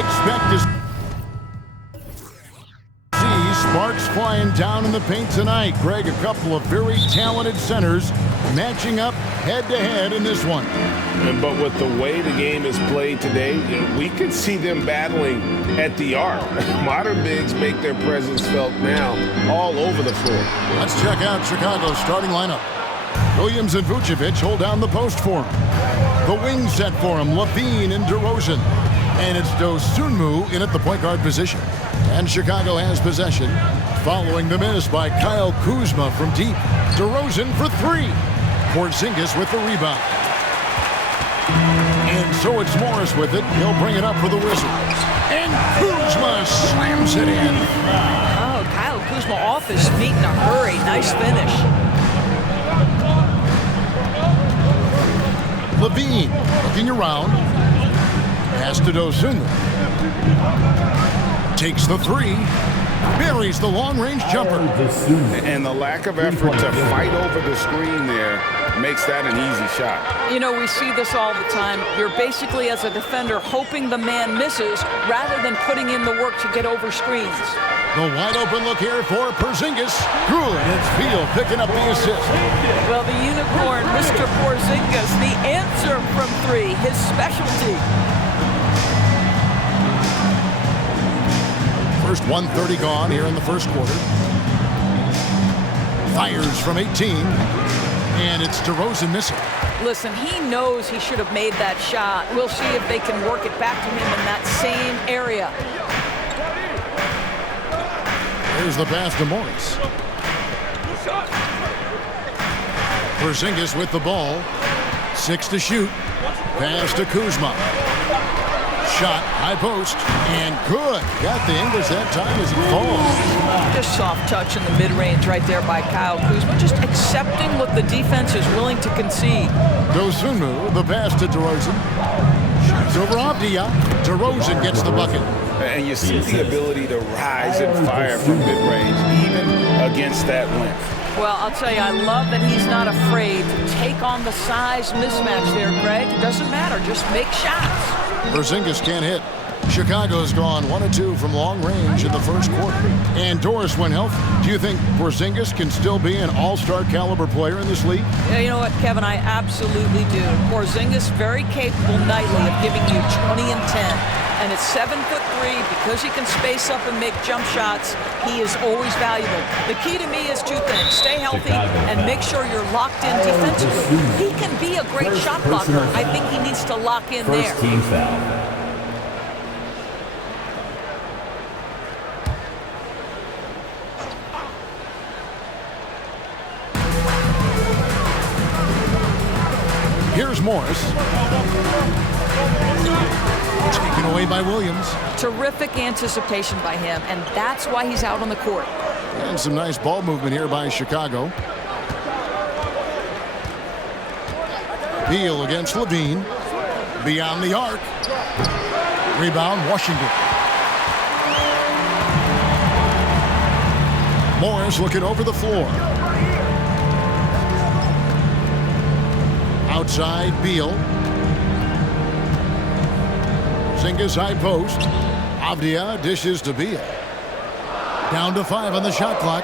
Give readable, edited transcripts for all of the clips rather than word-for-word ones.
expect to see sparks flying down in the paint tonight. Greg, a couple of very talented centers matching up head-to-head in this one. But with the way the game is played today, we could see them battling at the arc. Modern bigs make their presence felt now all over the floor. Let's check out Chicago's starting lineup. Williams and Vucevic hold down the post for him. The wing set for him, LaVine and DeRozan. And it's Dosunmu in at the point guard position. And Chicago has possession, following the miss by Kyle Kuzma from deep. DeRozan for three. Porzingis with the rebound. And so it's Morris with it. He'll bring it up for the Wizards. And Kuzma slams it in. Oh, Kyle Kuzma off his feet in a hurry. Nice finish. LaVine looking around. Pass to Dosunmu. Takes the three. Buries the long-range jumper. And the lack of effort to fight over the screen there makes that an easy shot. You know, we see this all the time. You're basically, as a defender, hoping the man misses rather than putting in the work to get over screens. The wide-open look here for Porzingis. Good. It's Beal picking up the assist. Well, the unicorn, Mr. Porzingis, the answer from three, his specialty. First 1:30 gone here in the first quarter. Fires from 18. And it's DeRozan missing. Listen, he knows he should have made that shot. We'll see if they can work it back to him in that same area. Here's the pass to Morris. Porzingis with the ball. 6 to shoot. Pass to Kuzma. Shot, high post, and good. Got the English that time as he falls. Just soft touch in the mid-range right there by Kyle Kuzma. Just accepting what the defense is willing to concede. Dosunmu, the pass to DeRozan. Shoots over Avdia. DeRozan gets the bucket. And you see the ability to rise and fire from mid-range, even against that length. Well, I'll tell you, I love that he's not afraid to take on the size mismatch there, Greg. It doesn't matter. Just make shots. Porzingis can't hit. Chicago's gone 1 of 2 from long range in the first quarter. And Doris, when healthy, do you think Porzingis can still be an all-star caliber player in this league? Yeah, you know what, Kevin? I absolutely do. Porzingis very capable nightly of giving you 20 and 10. And at 7'3", because he can space up and make jump shots, he is always valuable. The key to me is 2 things. Stay healthy and make sure you're locked in defensively. He can be a great shot blocker. I think he needs to lock in there. First team foul. Here's Morris. Taken away by Williams. Terrific anticipation by him, and that's why he's out on the court. And some nice ball movement here by Chicago. Beal against LaVine. Beyond the arc. Rebound, Washington. Morris looking over the floor. Outside, Beal. Porzingis high post. Avdia dishes to Beal. Down to 5 on the shot clock.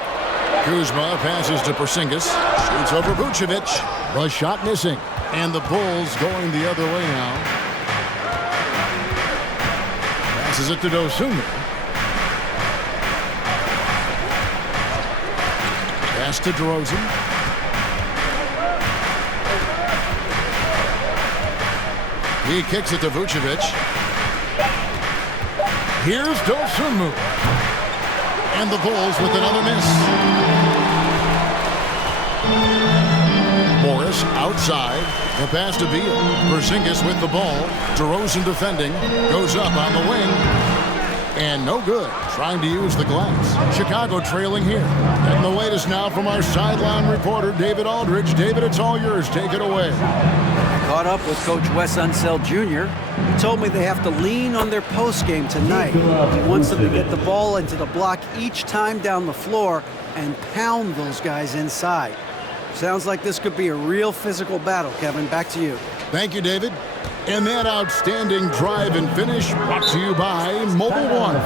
Kuzma passes to Porzingis. Shoots over Vucevic. The shot missing. And the Bulls going the other way now. Passes it to Dosunmu. Pass to DeRozan. He kicks it to Vucevic. Here's Dosunmu. And the Bulls with another miss. Morris outside. The pass to Beal. Porzingis with the ball. DeRozan defending. Goes up on the wing. And no good. Trying to use the glass. Chicago trailing here. And the latest now from our sideline reporter, David Aldridge. David, it's all yours. Take it away. Caught up with Coach Wes Unseld Jr. He told me they have to lean on their post game tonight. He wants them to get the ball into the block each time down the floor and pound those guys inside. Sounds like this could be a real physical battle, Kevin. Back to you. Thank you, David. And that outstanding drive and finish brought to you by Mobile One.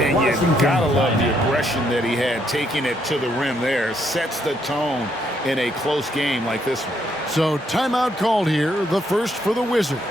And you gotta love the aggression that he had, taking it to the rim there. Sets the tone in a close game like this one. So timeout called here, the first for the Wizards.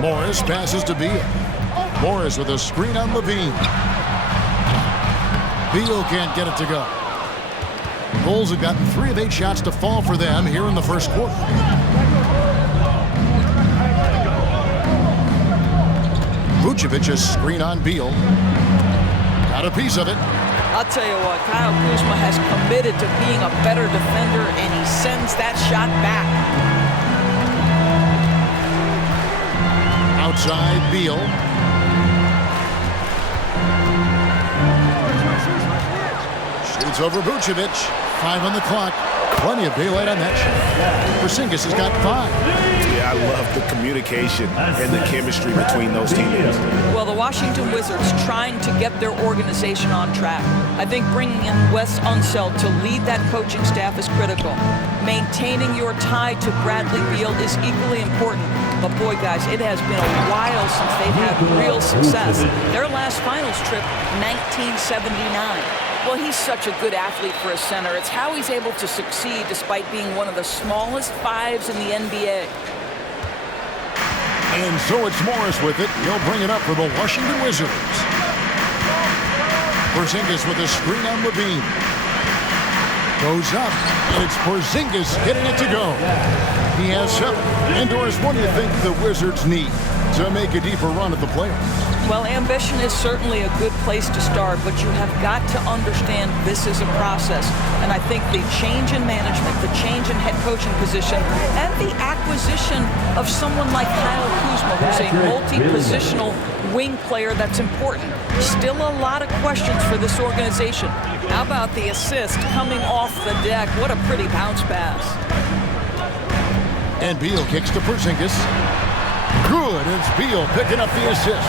Morris passes to Beal. Morris with a screen on Levine. Beal can't get it to go. Bulls have gotten 3 of 8 shots to fall for them here in the first quarter. Vucevic's screen on Beal. Got a piece of it. I'll tell you what, Kyle Kuzma has committed to being a better defender, and he sends that shot back. Outside, Beal. Shoots over Vucevic. 5 on the clock. Plenty of daylight on that shot. Porzingis has got 5. Yeah, I love the communication and the chemistry between those teammates. Well, the Washington Wizards trying to get their organization on track. I think bringing in Wes Unseld to lead that coaching staff is critical. Maintaining your tie to Bradley Beal is equally important. But boy, guys, it has been a while since they've had real success. Their last finals trip, 1979. Well, he's such a good athlete for a center. It's how he's able to succeed despite being one of the smallest 5s in the NBA. And so it's Morris with it. He'll bring it up for the Washington Wizards. Porzingis with a screen on Levine. Goes up, and it's Porzingis getting it to go. He has 7. And Doris, what do you think the Wizards need to make a deeper run at the playoffs? Well, ambition is certainly a good place to start, but you have got to understand this is a process. And I think the change in management, the change in head coaching position, and the acquisition of someone like Kyle Kuzma, who's a multi-positional wing player, that's important. Still a lot of questions for this organization. How about the assist coming off the deck? What a pretty bounce pass. And Beal kicks to Porzingis. Good, it's Beal picking up the assist.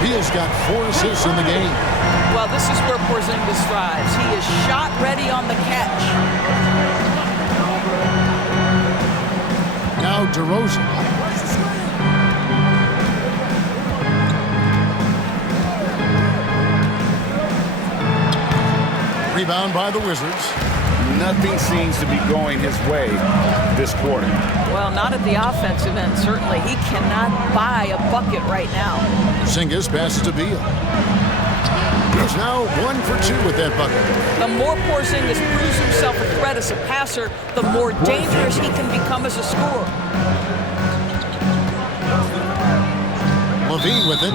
Beal's got 4 assists in the game. Well, this is where Porzingis thrives. He is shot ready on the catch. Now DeRozan. Rebound by the Wizards. Nothing seems to be going his way this quarter. Well, not at the offensive end, certainly. He cannot buy a bucket right now. Porzingis passes to Beal. He's now 1 for 2 with that bucket. The more Porzingis proves himself a threat as a passer, the more dangerous he can become as a scorer. Levine with it.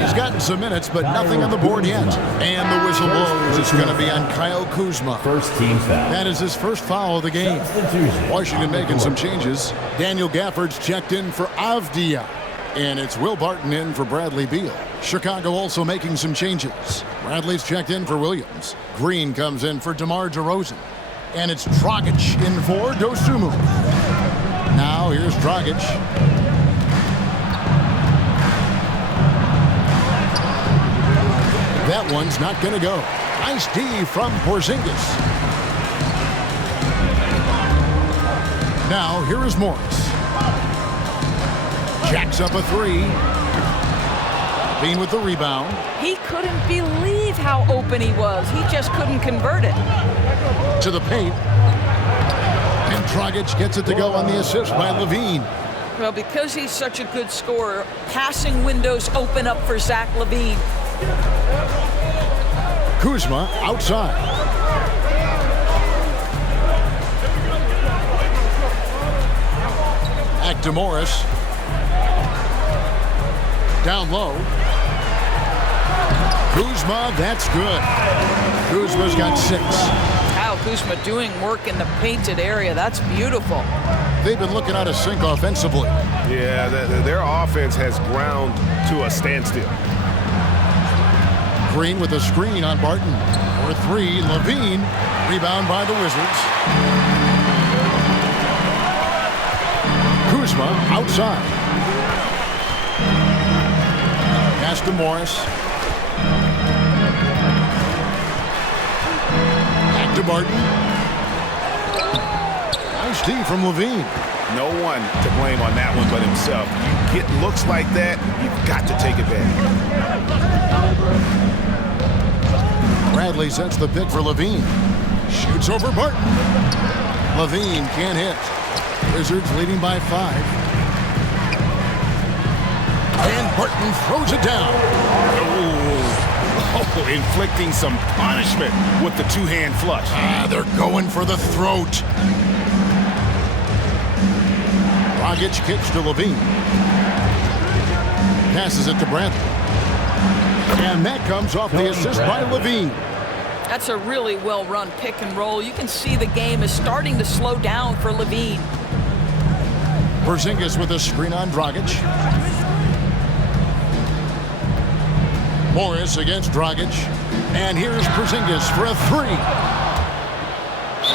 He's gotten some minutes, but nothing on the board yet. And the whistle blows. It's going to be on Kyle Kuzma. First team foul. That is his first foul of the game. Washington making some changes. Daniel Gafford's checked in for Avdia. And it's Will Barton in for Bradley Beal. Chicago also making some changes. Bradley's checked in for Williams. Green comes in for DeMar DeRozan. And it's Dragic in for Dosunmu. Now here's Dragic. That one's not going to go. Nice D from Porzingis. Now here is Morris. Jacks up a three. Bean with the rebound. He couldn't believe how open he was. He just couldn't convert it. To the paint. And Dragic gets it to go on the assist by Levine. Well, because he's such a good scorer, passing windows open up for Zach LaVine. Kuzma outside. Back to Morris. Down low. Kuzma, that's good. Kuzma's got 6. Kyle Kuzma doing work in the painted area. That's beautiful. They've been looking out of sync offensively. Yeah, their offense has ground to a standstill. Green with a screen on Barton. For 3, Levine. Rebound by the Wizards. Kuzma outside. Pass to Morris. Back to Barton. Nice D from Levine. No one to blame on that one but himself. You get looks like that, you've got to take advantage. Bradley sets the pick for Levine. Shoots over Barton. Levine can't hit. Wizards leading by 5. And Barton throws it down. Oh, inflicting some punishment with the two-hand flush. They're going for the throat. Dragic kicks to Levine. Passes it to Bradley. And that comes off the assist by Levine. That's a really well-run pick and roll. You can see the game is starting to slow down for Levine. Porzingis with a screen on Dragic. Morris against Dragic. And here's Porzingis for a 3.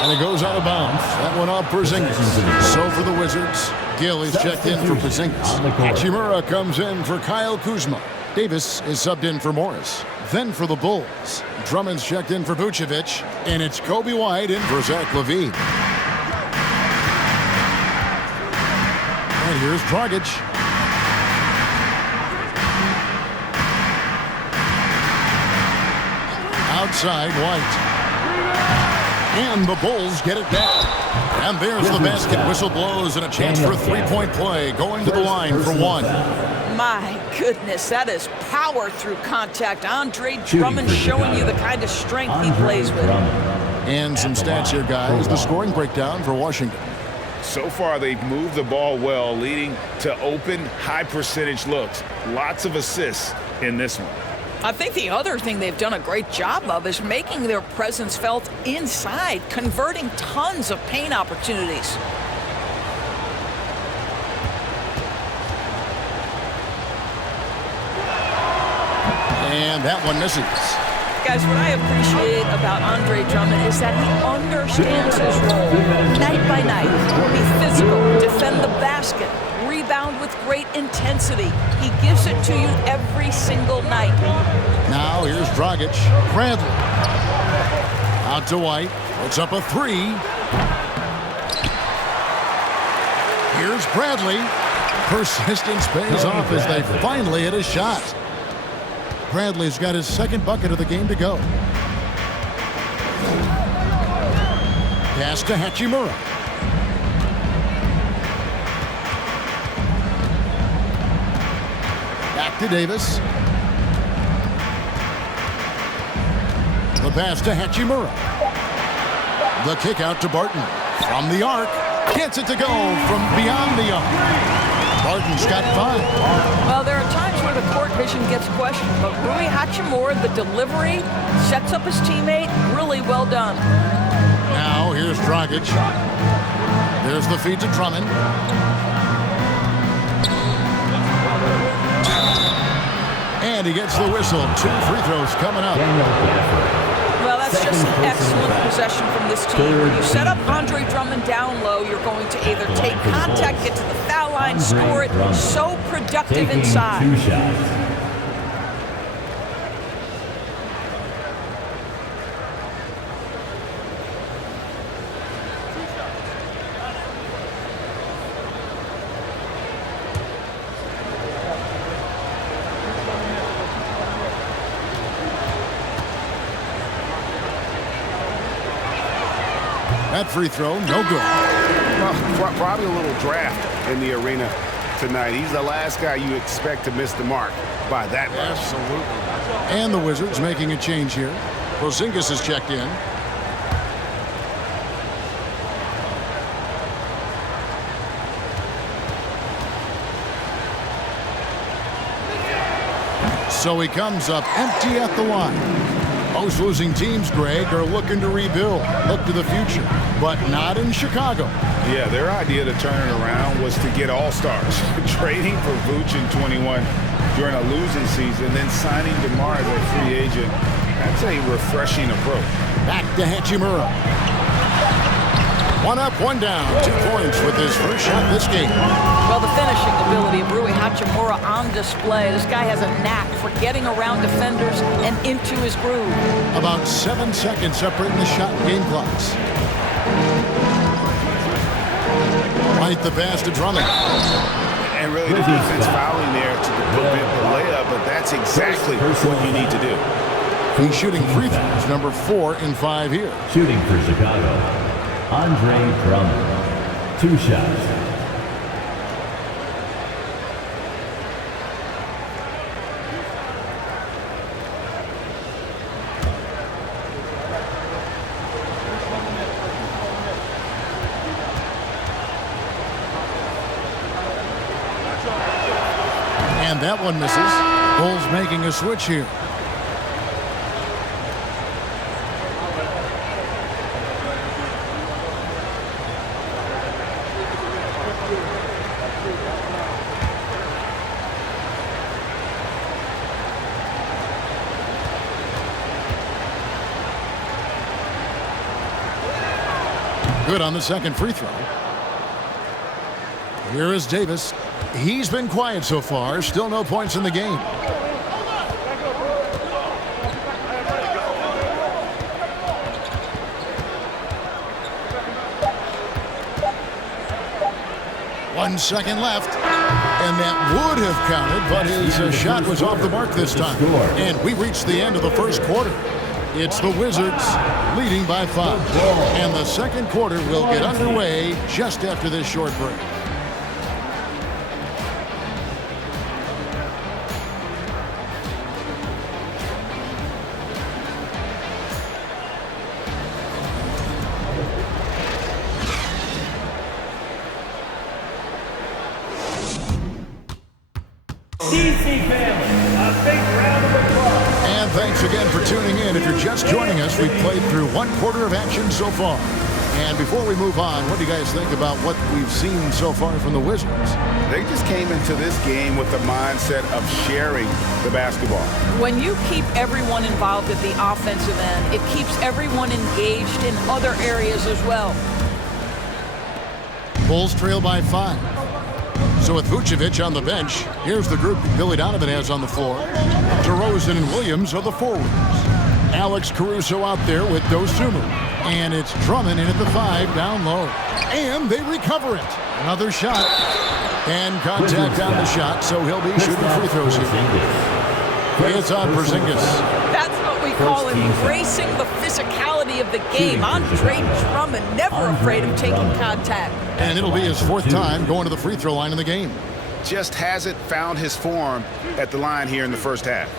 And it goes out of bounds. That one off Porzingis. So for the Wizards, Gill is checked in for Porzingis. Hachimura comes in for Kyle Kuzma. Davis is subbed in for Morris. Then for the Bulls, Drummond's checked in for Vucevic. And it's Kobe White in for Zach LaVine. And here's Dragic. Outside, White. And the Bulls get it back. And there's the basket. Whistle blows and a chance for a three-point play. Going to the line for 1. My goodness, that is power through contact. Andre Drummond showing you the kind of strength he plays with. And some stats here, guys. The scoring breakdown for Washington. So far, they've moved the ball well, leading to open, high-percentage looks. Lots of assists in this one. I think the other thing they've done a great job of is making their presence felt inside, converting tons of paint opportunities. And that one misses. Guys, what I appreciate about Andre Drummond is that he understands his role night by night. Be physical, defend the basket, rebound with great intensity. He gives it to you every single night. Now here's Dragic. Bradley. Out to White. Puts up a 3. Here's Bradley. Persistence pays off as they finally hit a shot. Bradley's got his second bucket of the game to go. Pass to Hachimura. Back to Davis. The pass to Hachimura. The kick out to Barton. From the arc. Gets it to go from beyond the arc. Barton's got 5. Well, there are times where the position gets questioned. But Rui Hachimura, the delivery, sets up his teammate. Really well done. Now here's Dragic. There's the feed to Drummond. And he gets the whistle. 2 free throws coming up. Well, that's just an excellent possession from this team. When you set up Andre Drummond down low, you're going to either take contact, get to the foul line, score it. So productive inside. 2 shots. That free throw, no good. Well, probably a little draft in the arena tonight. He's the last guy you expect to miss the mark by that much. Absolutely. And the Wizards making a change here. Porzingis is checked in. So he comes up empty at the line. Most losing teams, Greg, are looking to rebuild, look to the future, but not in Chicago. Yeah, their idea to turn it around was to get all-stars. Trading for Vooch in 21 during a losing season, then signing DeMar as a free agent. That's a refreshing approach. Back to Hachimura. 1 up, 1 down. 2 points with his first shot this game. Well, the finishing ability of Rui Hachimura on display. This guy has a knack for getting around defenders and into his groove. About 7 seconds separating the shot and game clocks. Right the pass to Drummond. And really the defense fouling there to prevent the layup, but that's exactly what you need to do. He's shooting free throws, number 4 in 5 here. Shooting for Chicago, Andre Drummond. 2 shots. And that one misses. Bulls making a switch here. Good on the second free throw. Here is Davis. He's been quiet so far. Still no points in the game. One second left. And that would have counted, but his shot was off the mark this time. And we reached the end of the first quarter. It's the Wizards leading by 5. And the second quarter will get underway just after this short break. And thanks again for tuning in. If you're just joining us, we've played through 1 quarter of action so far. And before we move on, what do you guys think about what we've seen so far from the Wizards? They just came into this game with the mindset of sharing the basketball. When you keep everyone involved at the offensive end, it keeps everyone engaged in other areas as well. Bulls trail by 5. So with Vucevic on the bench, here's the group Billy Donovan has on the floor. DeRozan and Williams are the forwards. Alex Caruso out there with Dosunmu. And it's Drummond in at the 5 down low. And they recover it. Another shot. And contact on the shot, so he'll be shooting free throws here. It's on Porzingis. That's what we call embracing the physicality of the game. Andre Drummond, never afraid of taking contact. And it'll be his 4th time going to the free throw line in the game. Just hasn't found his form at the line here in the first half.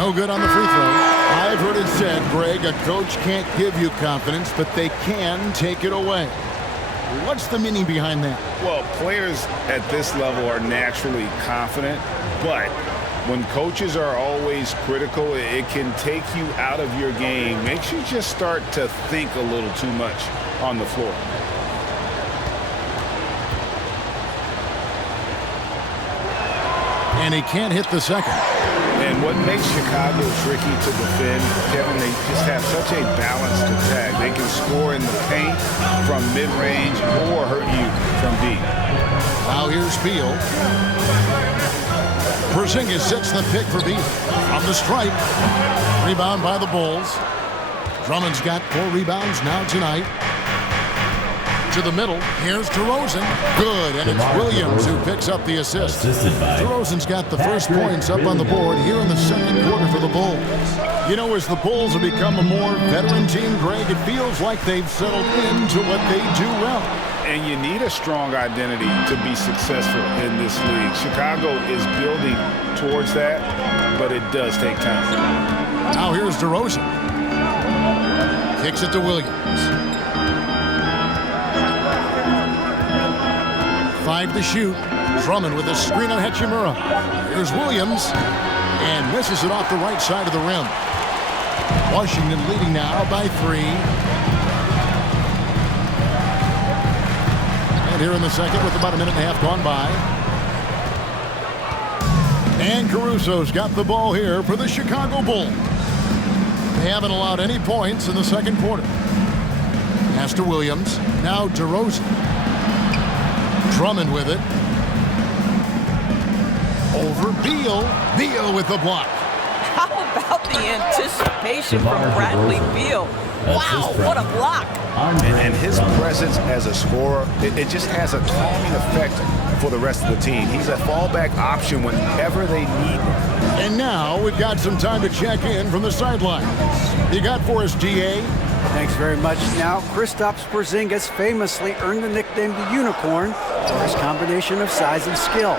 No good on the free throw. I've heard it said, Greg, a coach can't give you confidence, but they can take it away. What's the meaning behind that? Well, players at this level are naturally confident, but when coaches are always critical, it can take you out of your game. Makes you just start to think a little too much on the floor. And he can't hit the second. And what makes Chicago tricky to defend, Kevin, they just have such a balanced attack. They can score in the paint from mid-range or hurt you from deep. Now here's Beal. Porzingis sets the pick for Beal. On the stripe. Rebound by the Bulls. Drummond's got 4 rebounds now tonight. To the middle. Here's DeRozan. Good. And it's Williams who picks up the assist. DeRozan's got the first points up on the board here in the second quarter for the Bulls. You know, as the Bulls have become a more veteran team, Greg, it feels like they've settled into what they do well. And you need a strong identity to be successful in this league. Chicago is building towards that, but it does take time. Now here's DeRozan. Kicks it to Williams. 5 to shoot. Drummond with a screen on Hachimura. Here's Williams. And misses it off the right side of the rim. Washington leading now by 3. And here in the second with about a minute and a half gone by. And Caruso's got the ball here for the Chicago Bulls. They haven't allowed any points in the second quarter. Pass to Williams. Now DeRozan. Drummond with it. Over Beal. Beal with the block. How about the anticipation from Bradley Beal? Wow, what a block. And his presence as a scorer, it just has a calming effect for the rest of the team. He's a fallback option whenever they need him. And now we've got some time to check in from the sidelines. You got for us, DA? Thanks very much. Now, Kristaps Porzingis famously earned the nickname the Unicorn for his combination of size and skill.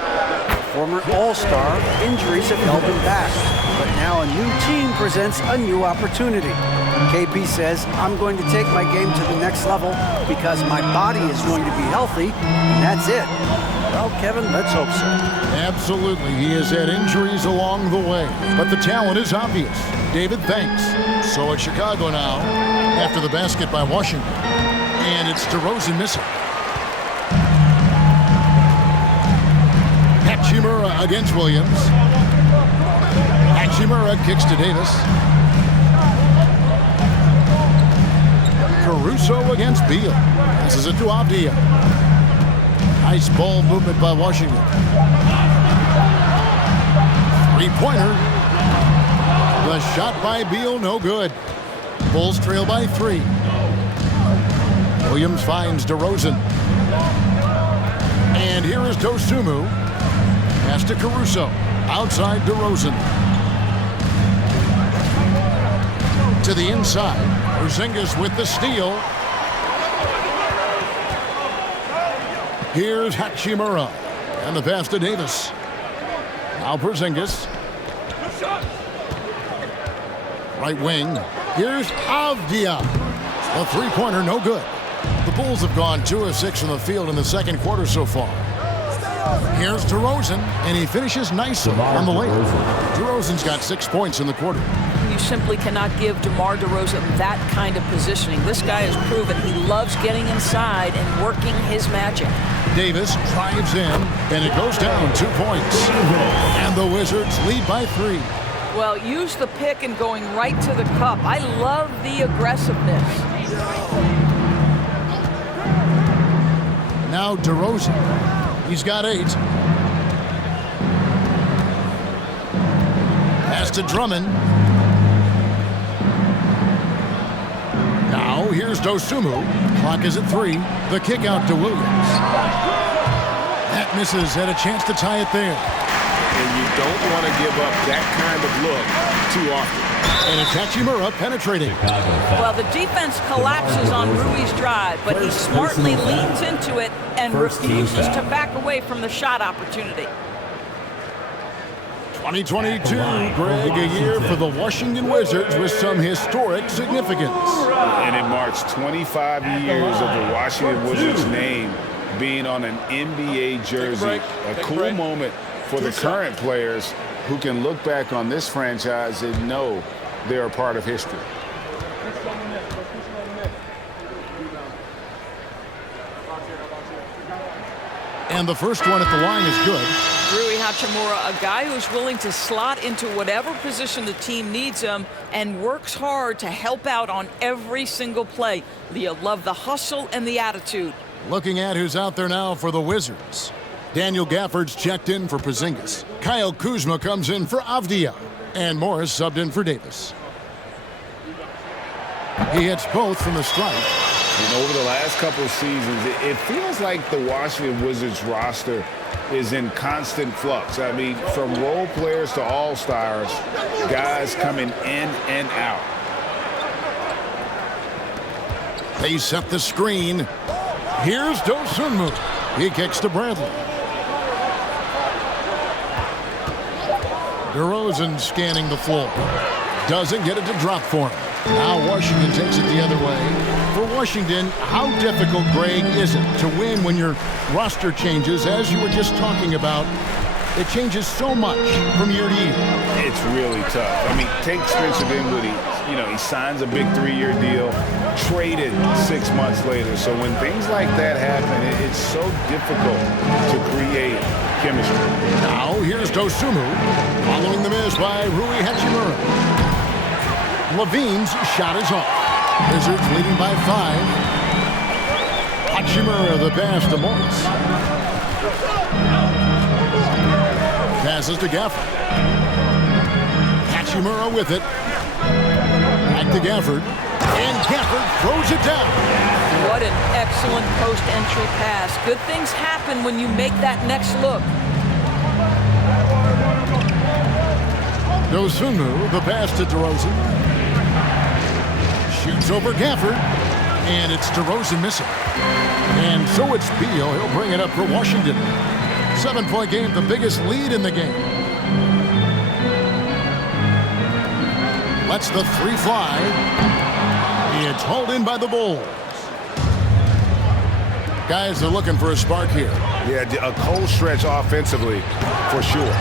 Former All-Star, injuries have held him back, but now a new team presents a new opportunity. KP says, I'm going to take my game to the next level because my body is going to be healthy, and that's it. Well, Kevin, let's hope so. Absolutely. He has had injuries along the way, but the talent is obvious. David, thanks. So it's Chicago now after the basket by Washington. And it's DeRozan missing. Hachimura against Williams. Hachimura kicks to Davis. Caruso against Beal. Passes it to Avdia. Nice ball movement by Washington. Three-pointer. The shot by Beal, no good. Bulls trail by 3. Williams finds DeRozan. And here is Dosunmu. Pass to Caruso. Outside DeRozan. To the inside. Porzingis with the steal. Here's Hachimura. And the pass to Davis. Now Porzingis. Right wing. Here's Avdia. A three-pointer, no good. The Bulls have gone 2 of 6 from the field in the second quarter so far. Here's DeRozan, and he finishes nicely on the layup. DeRozan's got 6 points in the quarter. You simply cannot give DeMar DeRozan that kind of positioning. This guy has proven he loves getting inside and working his magic. Davis drives in, and it goes down 2 points. And the Wizards lead by 3. Well, use the pick and going right to the cup. I love the aggressiveness. Now DeRozan. He's got 8. Pass to Drummond. Now here's Dosunmu. Clock is at 3. The kick out to Williams. That misses. Had a chance to tie it there. And you don't want to give up that kind of look too often. And it's Hachimura penetrating. Well, the defense collapses on Rui's drive, but he smartly leans into it and refuses to back away from the shot opportunity. 2022, Greg, a year for the Washington Wizards with some historic significance. And it marks 25 years of the Washington Wizards name being on an NBA jersey. A cool moment for the current players who can look back on this franchise and know they're a part of history. And the first one at the line is good. Rui Hachimura, a guy who's willing to slot into whatever position the team needs him and works hard to help out on every single play. You love the hustle and the attitude. Looking at who's out there now for the Wizards. Daniel Gafford's checked in for Porzingis. Kyle Kuzma comes in for Avdia. And Morris subbed in for Davis. He hits both from the stripe. And over the last couple of seasons, it feels like the Washington Wizards roster is in constant flux. I mean, from role players to all-stars, guys coming in and out. They set the screen. Here's Dosunmu. He kicks to Bradley. DeRozan scanning the floor. Doesn't get it to drop for him. Now Washington takes it the other way. For Washington, how difficult, Greg, is it to win when your roster changes, as you were just talking about? It changes so much from year to year. It's really tough. I mean, take Spencer Dinwiddie. You know, he signs a big 3-year deal, traded 6 months later. So when things like that happen, it's so difficult to create chemistry. Now here's Dosunmu, following the miss by Rui Hachimura. Levine's shot is off. Wizards leading by 5. Hachimura the pass to Morris. Passes to Gafford. Hachimura with it. Back to Gafford. And Gafford throws it down. What an excellent post-entry pass. Good things happen when you make that next look. Dosunmu, the pass to DeRozan. Shoots over Gafford, and it's DeRozan missing. And so it's Beal. He'll bring it up for Washington. 7-point game, the biggest lead in the game. Lets the 3 fly. It's hauled in by the Bulls. Guys are looking for a spark here. Yeah, a cold stretch offensively, for sure.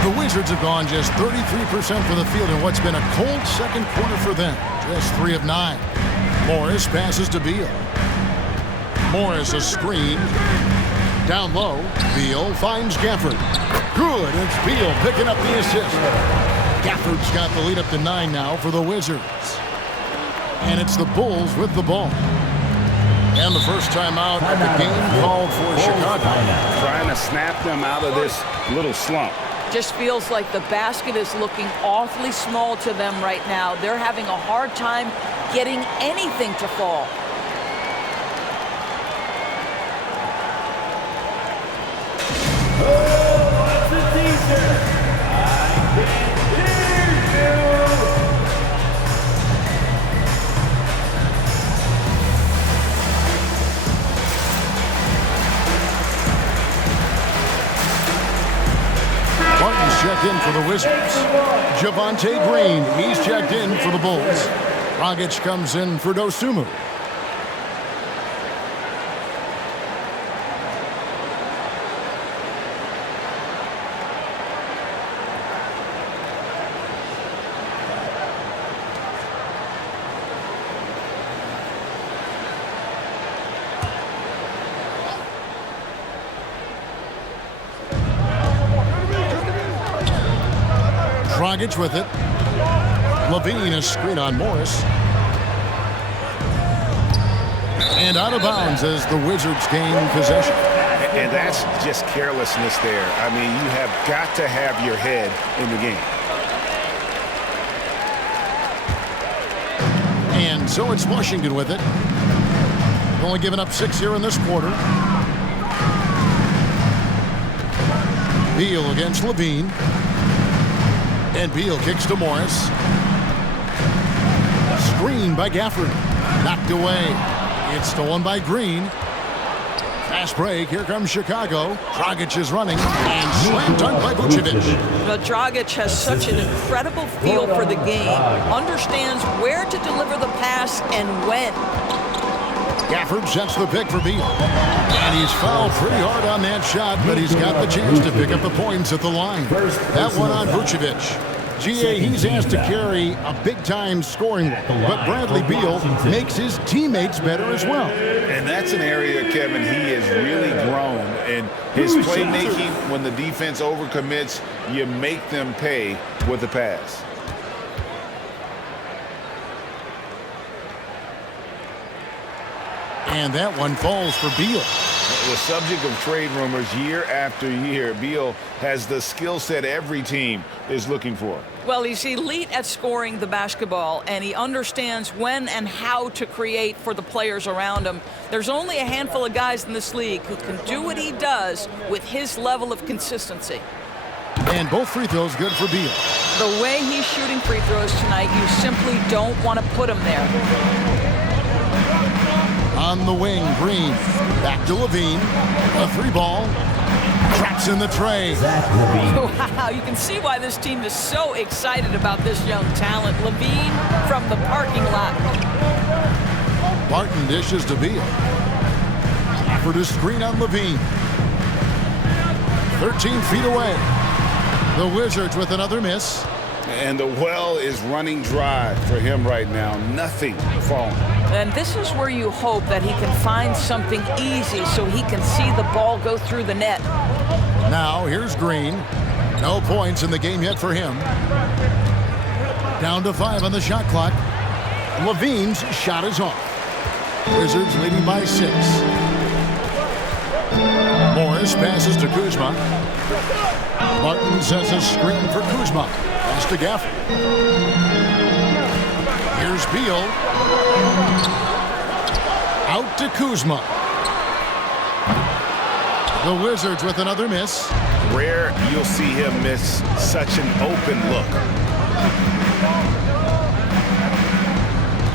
The Wizards have gone just 33% for the field in what's been a cold second quarter for them. Just 3 of 9. Morris passes to Beal. Morris a screen. Down low. Beal finds Gafford. Good. It's Beal picking up the assist. Gafford's got the lead up to 9 now for the Wizards. And it's the Bulls with the ball. And the first timeout of the game called for Chicago. Trying to snap them out of this little slump. Just feels like the basket is looking awfully small to them right now. They're having a hard time getting anything to fall. Checked in for the Wizards. Javonte Green, he's checked in for the Bulls. Dragic comes in for Dosunmu. Dragic with it. Levine a screen on Morris. And out of bounds as the Wizards gain possession. And that's just carelessness there. I mean, you have got to have your head in the game. And so it's Washington with it. Only given up 6 here in this quarter. Beal against Levine. And Beal kicks to Morris. Screen by Gafford. Knocked away. It's stolen by Green. Fast break. Here comes Chicago. Dragic is running. And slam dunk by Vucevic. Dragic has such an incredible feel for the game. Understands where to deliver the pass and when. Gafford sets the pick for Beal. And he's fouled pretty hard on that shot, but he's got the chance to pick up the points at the line. That one on Vucevic. GA, he's asked to carry a big-time scoring role, but Bradley Beal makes his teammates better as well. And that's an area, Kevin, he has really grown. And his playmaking, when the defense overcommits, you make them pay with the pass. And that one falls for Beal. The subject of trade rumors year after year, Beal has the skill set every team is looking for. Well, he's elite at scoring the basketball, and he understands when and how to create for the players around him. There's only a handful of guys in this league who can do what he does with his level of consistency. And both free throws good for Beal. The way he's shooting free throws tonight, you simply don't want to put him there. On the wing, Green. Back to Levine. A three ball. Traps in the tray. Wow, you can see why this team is so excited about this young talent. Levine from the parking lot. Barton dishes to Beal. Effort to screen on Levine. 13 feet away. The Wizards with another miss. And the well is running dry for him right now. Nothing falling. And this is where you hope that he can find something easy so he can see the ball go through the net. Now here's Green. No points in the game yet for him. Down to 5 on the shot clock. Levine's shot is off. Wizards leading by 6. Morris passes to Kuzma. Martin sets a screen for Kuzma. Pass to Gafford. Here's Beal. Out to Kuzma. The Wizards with another miss. Rare you'll see him miss such an open look.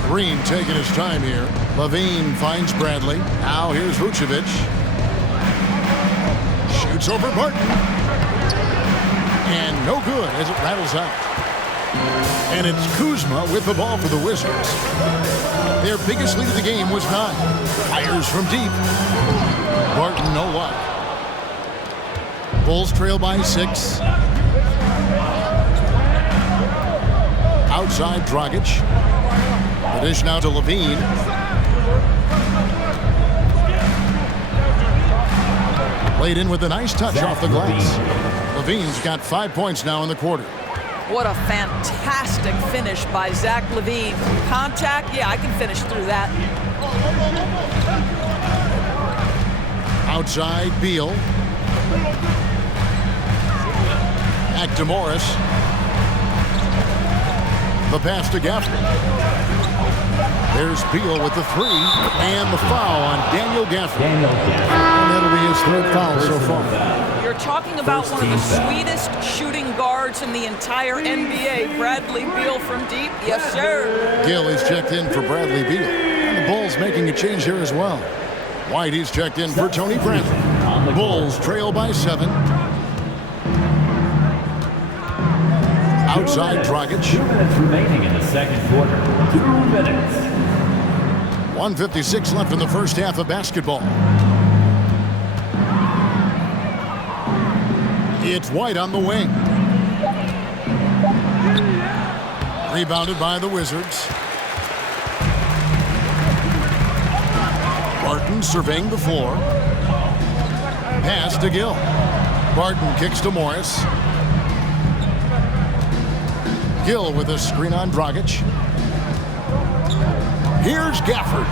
Green taking his time here. Levine finds Bradley. Now here's Vucevic. Shoots over Barton. And no good as it rattles out. And it's Kuzma with the ball for the Wizards. Their biggest lead of the game was 9. Fires from deep. Barton no luck. Bulls trail by 6. Outside Dragic. The dish now to Levine. Played in with a nice touch off the glass. Levine's got 5 points now in the quarter. What a fantastic finish by Zach LaVine. Contact, yeah, I can finish through that. Outside Beal. Back to Morris. The pass to Gafford. There's Beal with the 3 and the foul on Daniel Gafford. And that'll be his 3rd foul so far. You're talking about one of the sweetest shooting guards in the entire NBA, Bradley Beal from deep. Yes, sir. Gill is checked in for Bradley Beal. And the Bulls making a change here as well. White is checked in for Tony Bradley. Bulls trail by 7. Outside Dragic. 2 minutes remaining in the second quarter. 2 minutes. 1:56 left in the first half of basketball. It's White on the wing. Rebounded by the Wizards. Barton surveying the floor. Pass to Gill. Barton kicks to Morris. Gill with a screen on Dragic. Here's Gafford.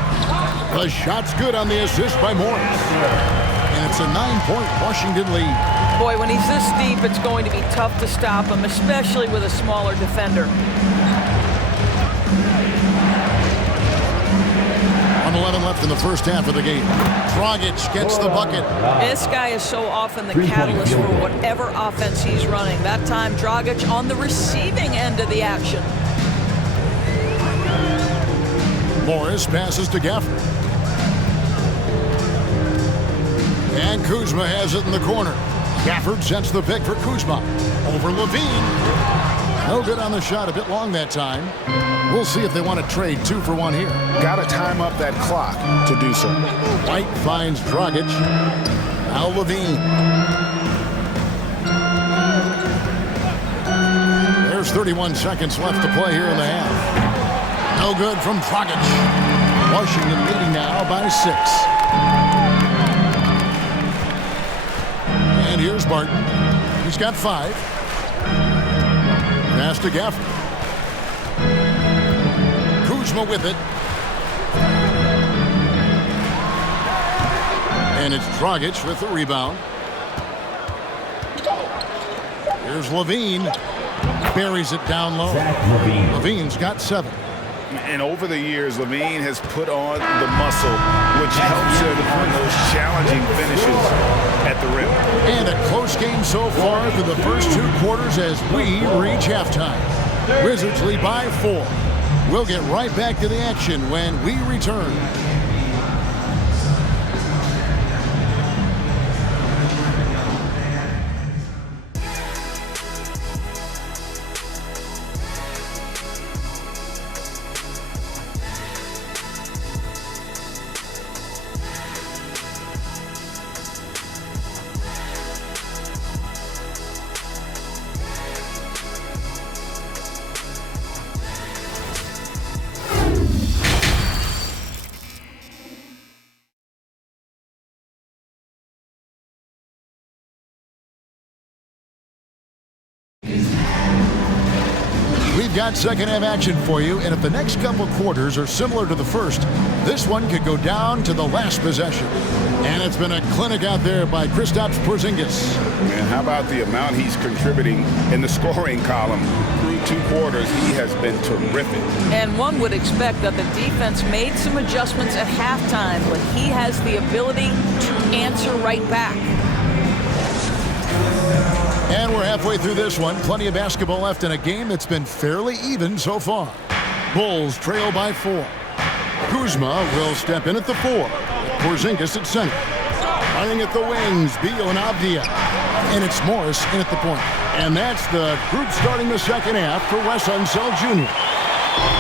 The shot's good on the assist by Morris. And it's a 9-point Washington lead. Boy, when he's this deep, it's going to be tough to stop him, especially with a smaller defender. 1:11 left in the first half of the game. Dragic gets the bucket. This guy is so often the catalyst for whatever offense he's running. That time, Dragic on the receiving end of the action. Morris passes to Gafford. And Kuzma has it in the corner. Gafford sends the pick for Kuzma. Over Levine. No good on the shot. A bit long that time. We'll see if they want to trade 2 for 1 here. Got to time up that clock to do so. White finds Dragic. Now Levine. There's 31 seconds left to play here in the half. No good from Dragic. Washington leading now by 6. And here's Barton. He's got 5. Pass to Gafford. Kuzma with it. And it's Dragic with the rebound. Here's Levine. Buries it down low. Levine's got 7. And over the years, Levine has put on the muscle, which helps him on those challenging finishes at the rim. And a close game so far through the first 2 quarters as we reach halftime. Wizards lead by 4. We'll get right back to the action when we return. We've got second half action for you, and if the next couple quarters are similar to the first, this one could go down to the last possession. And it's been a clinic out there by Kristaps Porzingis. Man, how about the amount he's contributing in the scoring column? Through 2 quarters, he has been terrific. And one would expect that the defense made some adjustments at halftime, but he has the ability to answer right back. And we're halfway through this one. Plenty of basketball left in a game that's been fairly even so far. Bulls trail by 4. Kuzma will step in at the 4. Porzingis at center. Running at the wings, Beal and Avdia. And it's Morris in at the point. And that's the group starting the second half for Wes Unseld Jr.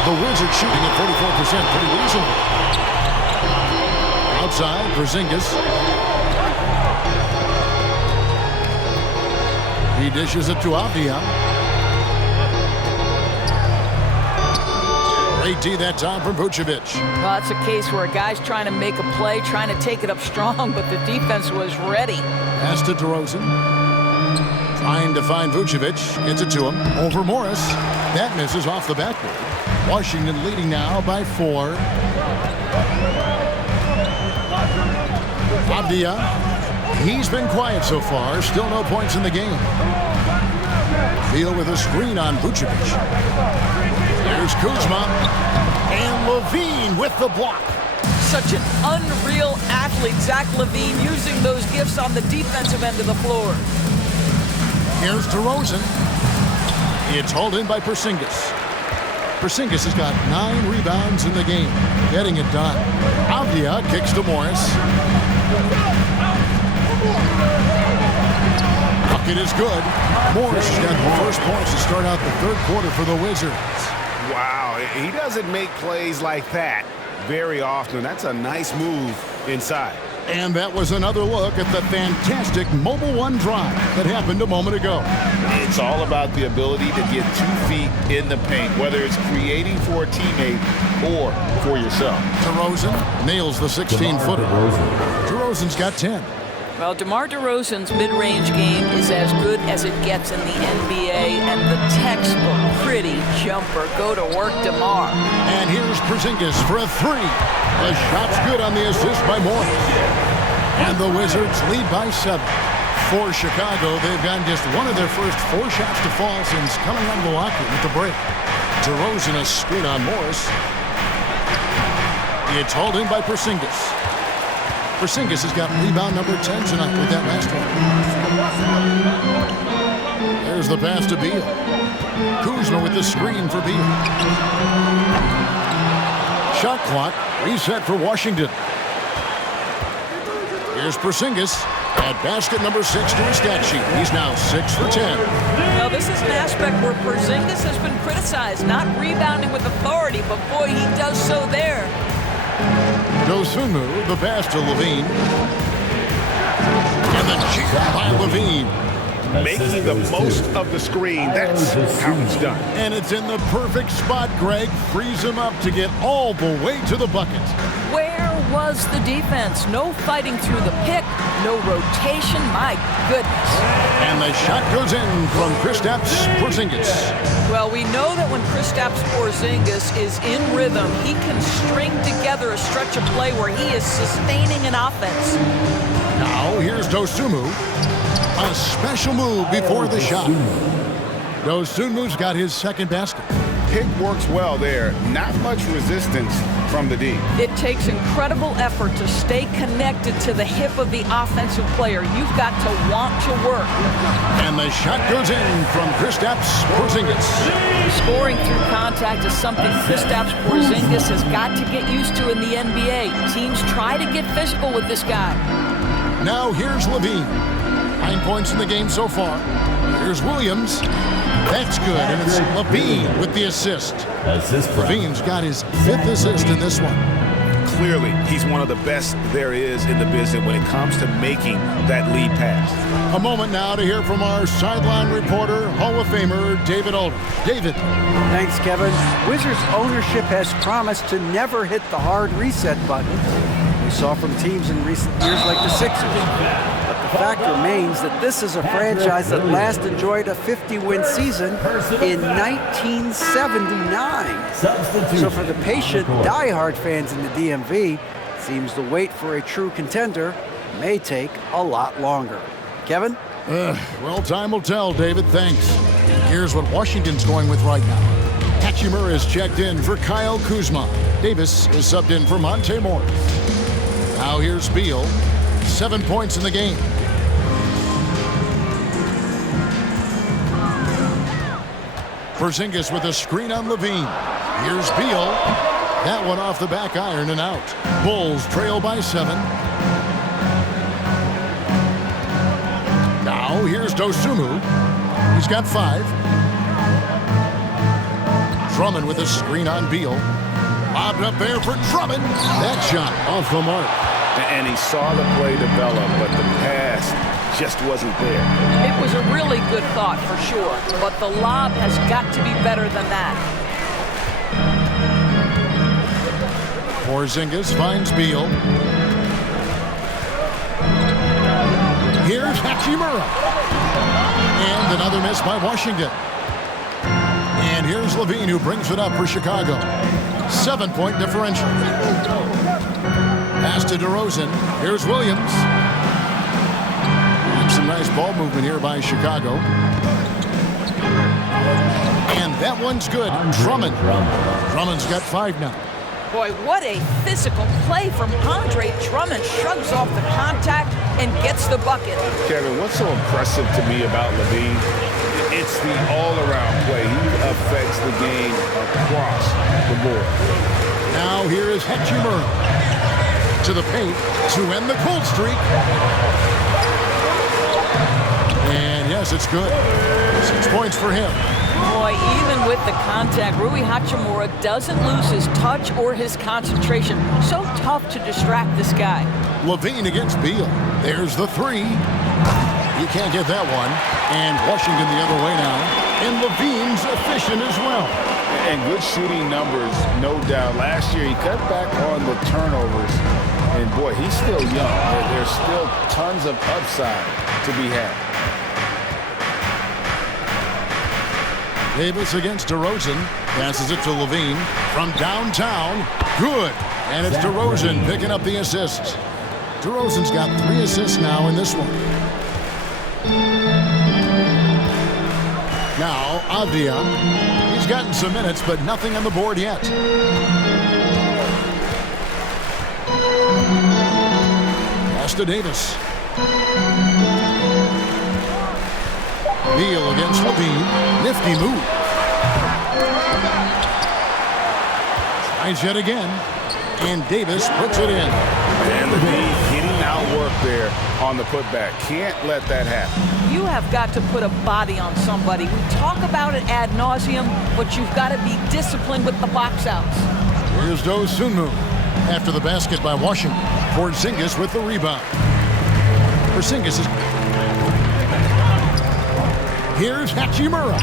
The Wizards shooting at 44%, pretty reasonable. Outside, Porzingis. He dishes it to Avdia. Great D that time from Vucevic. Well, it's a case where a guy's trying to make a play, trying to take it up strong, but the defense was ready. Pass to DeRozan. Trying to find Vucevic. Gets it to him. Over Morris. That misses off the backboard. Washington leading now by 4. Avdia. He's been quiet so far. Still no points in the game. Beal with a screen on Vucevic. Here's Kuzma. And Levine with the block. Such an unreal athlete, Zach LaVine, using those gifts on the defensive end of the floor. Here's DeRozan. It's hauled in by Porzingis. Porzingis has got 9 rebounds in the game. Getting it done. Avdia kicks to Morris. Bucket is good. Morris has got the first points to start out the third quarter for the Wizards. Wow, he doesn't make plays like that very often. That's a nice move inside. And that was another look at the fantastic Mobile One drive that happened a moment ago. It's all about the ability to get 2 feet in the paint, whether it's creating for a teammate or for yourself. DeRozan nails the 16-footer. DeRozan's got 10. Well, DeMar DeRozan's mid-range game is as good as it gets in the NBA, and the textbook pretty jumper. Go to work, DeMar. And here's Porzingis for a 3. The shot's good on the assist by Morris. And the Wizards lead by 7. For Chicago, they've gotten just one of their first 4 shots to fall since coming out of the locker room at the break. DeRozan a screen on Morris. It's hauled in by Porzingis. Porzingis has got rebound number 10 tonight with that last one. There's the pass to Beal. Kuzma with the screen for Beal. Shot clock reset for Washington. Here's Porzingis at basket number 6 to his stat sheet. He's now 6 for 10. Now, this is an aspect where Porzingis has been criticized, not rebounding with authority, but boy, he does so there. Dosunmu, the pass to Levine. And the jam by Levine. Making the most of the screen. That's how it's done. And it's in the perfect spot. Greg frees him up to get all the way to the bucket. Where was the defense? No fighting through the pick, no rotation. My goodness. And the shot goes in from Kristaps Porzingis. Well, we know that when Kristaps Porzingis is in rhythm, he can string together a stretch of play where he is sustaining an offense. Now here's Dosunmu. A special move before the shot. Dosunmu's got his second basket. Pick works well there. Not much resistance from the D. It takes incredible effort to stay connected to the hip of the offensive player. You've got to want to work. And the shot goes in from Kristaps Porzingis. Scoring through contact is something Kristaps Porzingis has got to get used to in the NBA. Teams try to get physical with this guy. Now here's Levine. 9 points in the game so far. Here's Williams. That's good, and it's Levine with the assist. Levine's got his 5th assist in this one. Clearly, he's one of the best there is in the business when it comes to making that lead pass. A moment now to hear from our sideline reporter, Hall of Famer David Aldridge. David. Thanks, Kevin. Wizards ownership has promised to never hit the hard reset button we saw from teams in recent years like the Sixers. But the fact remains that this is a franchise that last enjoyed a 50-win season in 1979. So for the patient, diehard fans in the DMV, it seems the wait for a true contender may take a lot longer. Kevin? Well, time will tell, David. Thanks. Here's what Washington's going with right now. Hachimura is checked in for Kyle Kuzma. Davis is subbed in for Monte Morris. Now here's Beal. 7 points in the game. Porzingis with a screen on Levine. Here's Beal. That one off the back iron and out. Bulls trail by 7. Now here's Dosunmu. He's got 5. Drummond with a screen on Beal. Lobbed up there for Drummond. That shot off the mark. And he saw the play develop, but the pass just wasn't there. It was a really good thought for sure, but the lob has got to be better than that. Porzingis finds Beal. Here's Hachimura. And another miss by Washington. And here's Levine, who brings it up for Chicago. 7-point differential. Pass to DeRozan. Here's Williams. Some nice ball movement here by Chicago. And that one's good. Drummond. Drummond's got 5 now. Boy, what a physical play from Andre Drummond. Shrugs off the contact and gets the bucket. Kevin, what's so impressive to me about Levine? It's the all-around play. He affects the game across the board. Now here is Hachimura. To the paint to end the cold streak. And yes, it's good. 6 points for him. Boy, even with the contact, Rui Hachimura doesn't lose his touch or his concentration. So tough to distract this guy. Levine against Beal. There's the 3. You can't get that one. And Washington the other way now. And Levine's efficient as well. And good shooting numbers, no doubt. Last year, he cut back on the turnovers. And, boy, he's still young. There's still tons of upside to be had. Davis against DeRozan. Passes it to Levine. From downtown. Good. And it's DeRozan picking up the assists. DeRozan's got 3 assists now in this one. Now, Avdia. He's gotten some minutes, but nothing on the board yet. Pass to Davis. Beal against Levine. Nifty move. Tries yet again. And Davis puts it in. And Levine getting outwork there on the putback. Can't let that happen. You have got to put a body on somebody. We talk about it ad nauseum, but you've got to be disciplined with the box outs. Here's Dosunmu. After the basket by Washington. Porzingis with the rebound. Porzingis is... Here's Hachimura.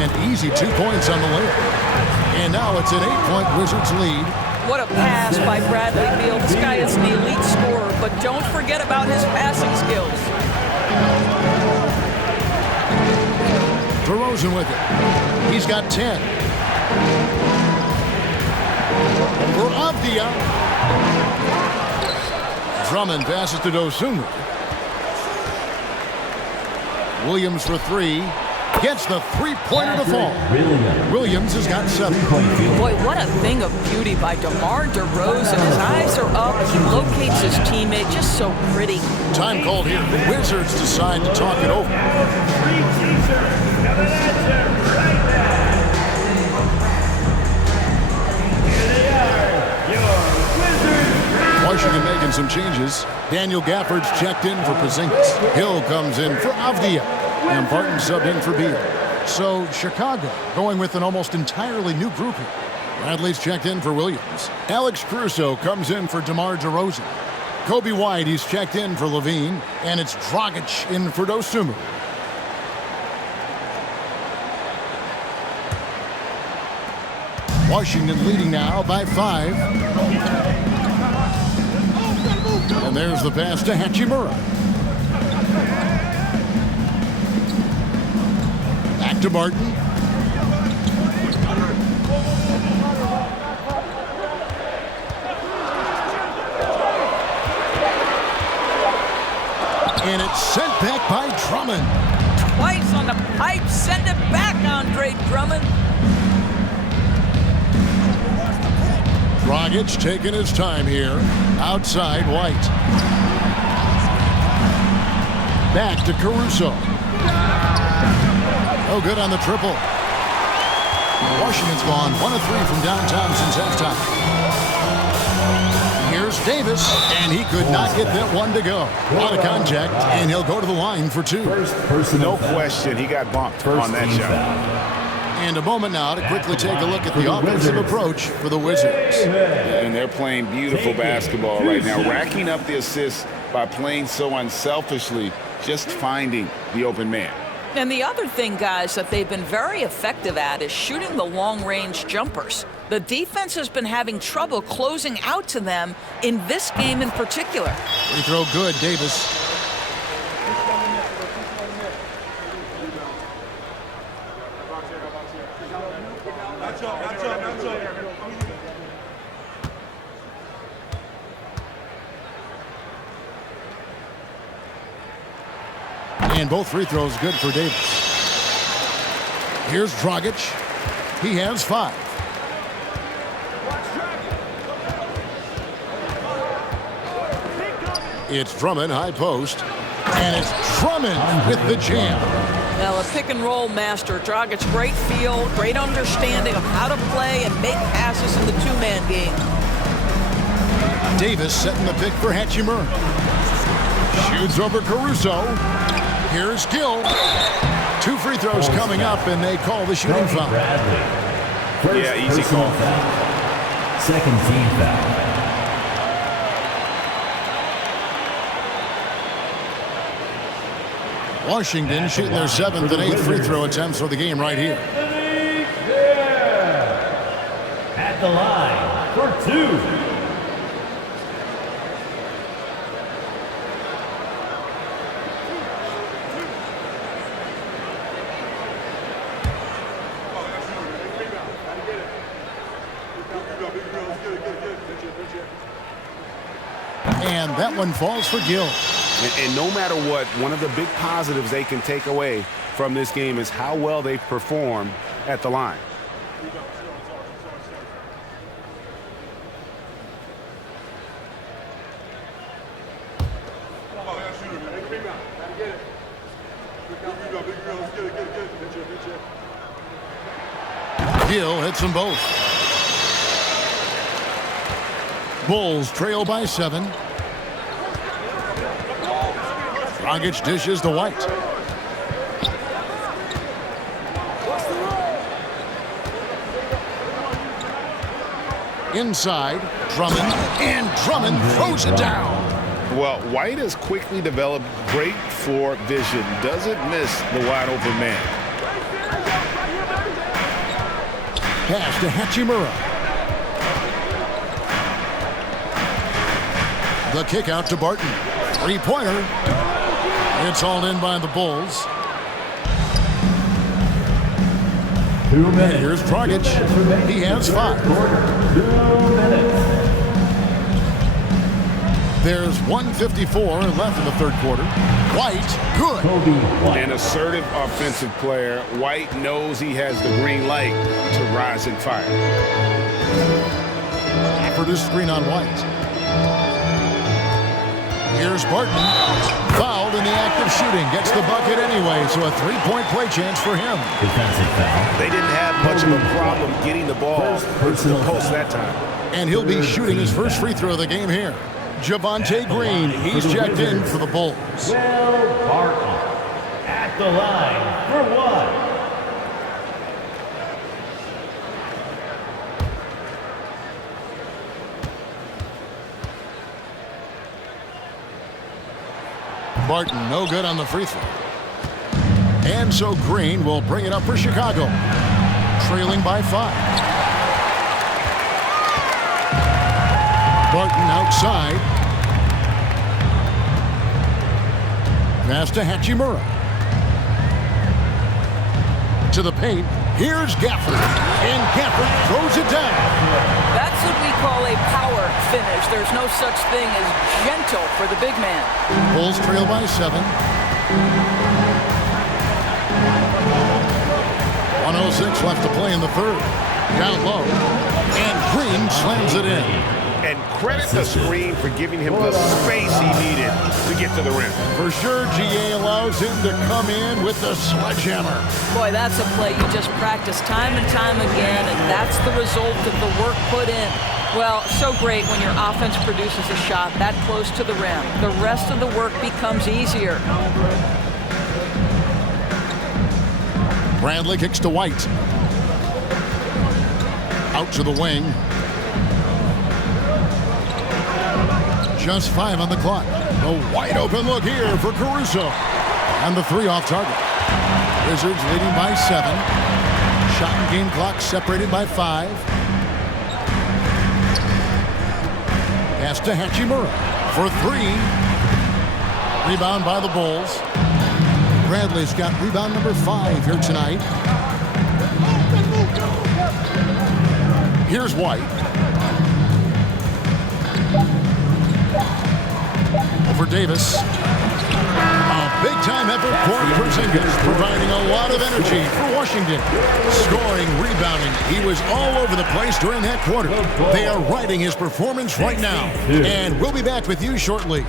An easy 2 points on the layup. And now it's an 8-point Wizards lead. What a pass by Bradley Beal. This guy is an elite scorer, but don't forget about his passing skills. DeRozan with it. He's got 10. For Avdia. Drummond passes to Dosunmu. Williams for 3. Gets the three-pointer to fall. Williams has got 7. Boy, what a thing of beauty by DeMar DeRozan. His eyes are up. He locates his teammate just so pretty. Time called here. The Wizards decide to talk it over. Washington making some changes. Daniel Gafford's checked in for Porzingis. Hill comes in for Avdia. And Barton subbed in for Beal. So Chicago going with an almost entirely new group here. Bradley's checked in for Williams. Alex Caruso comes in for DeMar DeRozan. Kobe White, he's checked in for Levine. And it's Dragic in for Dosunmu. Washington leading now by 5. And there's the pass to Hachimura. Back to Barton. And it's sent back by Drummond. Twice on the pipe. Send it back, Andre Drummond. Dragic taking his time here. Outside White. Back to Caruso. Oh, good on the triple. Washington's gone 1 of 3 from downtown since halftime. Here's Davis, and he could not get that one to go. A lot of contact, and he'll go to the line for 2. No question, he got bumped on that shot. And a moment now to quickly take a look at the offensive approach for the Wizards. And they're playing beautiful basketball right now, racking up the assists by playing so unselfishly, just finding the open man. And the other thing, guys, that they've been very effective at is shooting the long-range jumpers. The defense has been having trouble closing out to them in this game in particular. Free throw good, Davis. And both free throws good for Davis. Here's Dragic. He has 5. It's Drummond, high post. And it's Drummond with the jam. Now, a pick-and-roll master. Dragic, great feel, great understanding of how to play and make passes in the two-man game. Davis setting the pick for Hachimura. Shoots over Caruso. Here's Gill. 2 free throws coming up, and they call the shooting foul. Yeah, easy call. Second team foul. Washington shooting their 7th and 8th free throw attempts for the game right here. At the line for 2. And that one falls for Gill. And no matter what, one of the big positives they can take away from this game is how well they perform at the line. Gill hits them both. Bulls trail by 7. Dragic dishes to White. Inside, Drummond, and Drummond throws it down. Well, White has quickly developed great floor vision. Doesn't miss the wide open man. Pass to Hachimura. The kick out to Barton. Three-pointer. It's hauled in by the Bulls. 2 minutes. Here's Dragic. He has 5. 2 minutes. There's 1:54 left in the third quarter. White, good. Kobe White. An assertive offensive player. White knows he has the green light to rise and fire. Effort is screen on White. Here's Barton. Fouled in the act of shooting. Gets the bucket anyway, so a three-point play chance for him. Defensive foul. They didn't have much of a problem getting the ball into the post that time. And he'll be shooting his first free throw of the game here. Javonte Green, he's checked in for the Bulls. Will Barton at the line for one. Barton, no good on the free throw. And so Green will bring it up for Chicago. Trailing by 5. Barton outside. Pass to Hachimura. To the paint. Here's Gafford. And Gafford throws it down. That's what we call a power finish. There's no such thing as gentle for the big man. Bulls trail by 7. 1:06 left to play in the third. Down low. And Green slams it in. And credit the screen for giving him the space he needed to get to the rim. For sure, GA allows him to come in with the sledgehammer. Boy, that's a play you just practice time and time again, and that's the result of the work put in. Well, so great when your offense produces a shot that close to the rim. The rest of the work becomes easier. Bradley kicks to White. Out to the wing. Just 5 on the clock. A wide open look here for Caruso. And the 3 off target. Wizards leading by 7. Shot and game clock separated by 5. Pass to Hachimura for 3. Rebound by the Bulls. Bradley's got rebound number 5 here tonight. Here's White. Over Davis. A big-time effort for Porzingis, providing a lot of energy for Washington. Scoring, rebounding. He was all over the place during that quarter. They are riding his performance right now. And we'll be back with you shortly.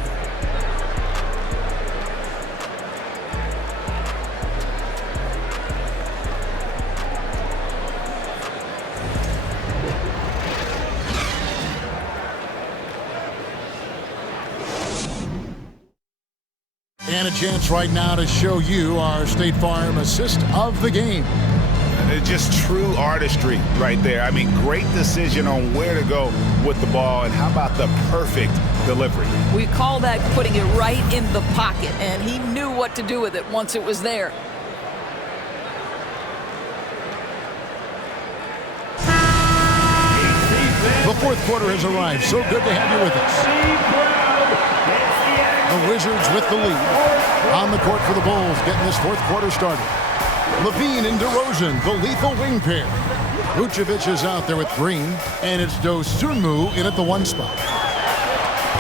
And a chance right now to show you our State Farm assist of the game. It's just true artistry right there. I mean, great decision on where to go with the ball, and how about the perfect delivery? We call that putting it right in the pocket, and he knew what to do with it once it was there. The fourth quarter has arrived. So good to have you with us. The Wizards with the lead. On the court for the Bulls, getting this fourth quarter started. LaVine and DeRozan, the lethal wing pair. Vucevic is out there with Green, and it's Dosunmu in at the 1 spot.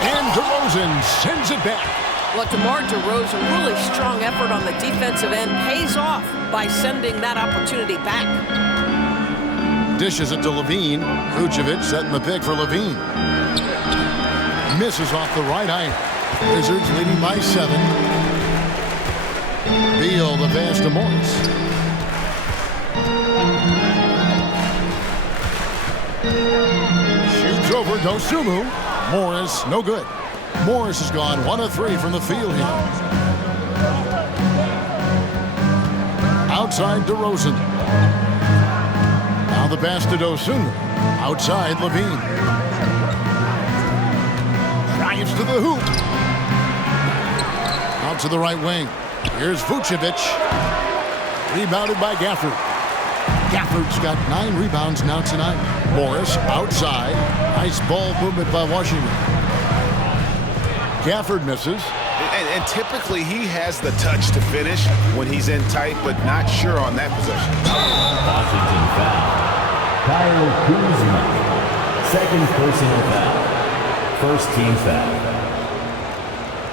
And DeRozan sends it back. Well, DeMar DeRozan, really strong effort on the defensive end, pays off by sending that opportunity back. Dishes it to LaVine. Vucevic setting the pick for LaVine. Misses off the right eye. Wizards leading by 7. Beal, the pass to Morris. Shoots over Dosunmu. Morris, no good. Morris has gone 1 of 3 from the field here. outside DeRozan. Now the pass to Dosunmu. Outside Levine. Drives to the hoop. Out to the right wing. Here's Vucevic. Rebounded by Gafford. Gafford's got 9 rebounds now tonight. Morris outside. Nice ball movement by Washington. Gafford misses. And typically he has the touch to finish when he's in tight, but not sure on that possession. Washington foul. Kyle Kuzma. Second personal foul. First team foul.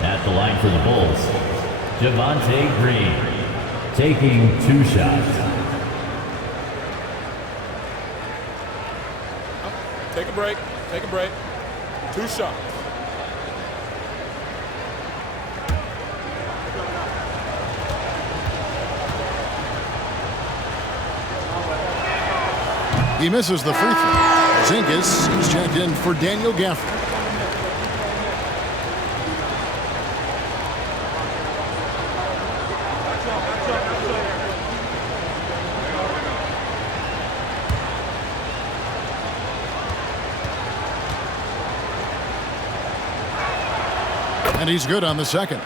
At the line for the Bulls, Javonte Green taking 2 shots. Take a break. Take a break. 2 shots. He misses the free throw. Zingas is checked in for Daniel Gafford. And he's good on the second.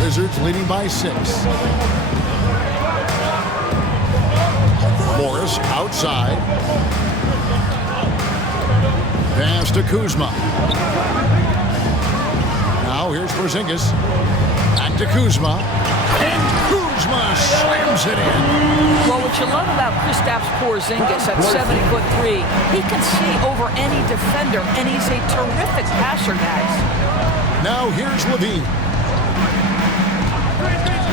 Wizards leading by 6. Morris outside. Pass to Kuzma. Now here's Porzingis. Back to Kuzma. And Kuzma slams it in. Well, what you love about Kristaps Porzingis at 7'3", he can see over any defender, and he's a terrific passer, guys. Now here's Levine.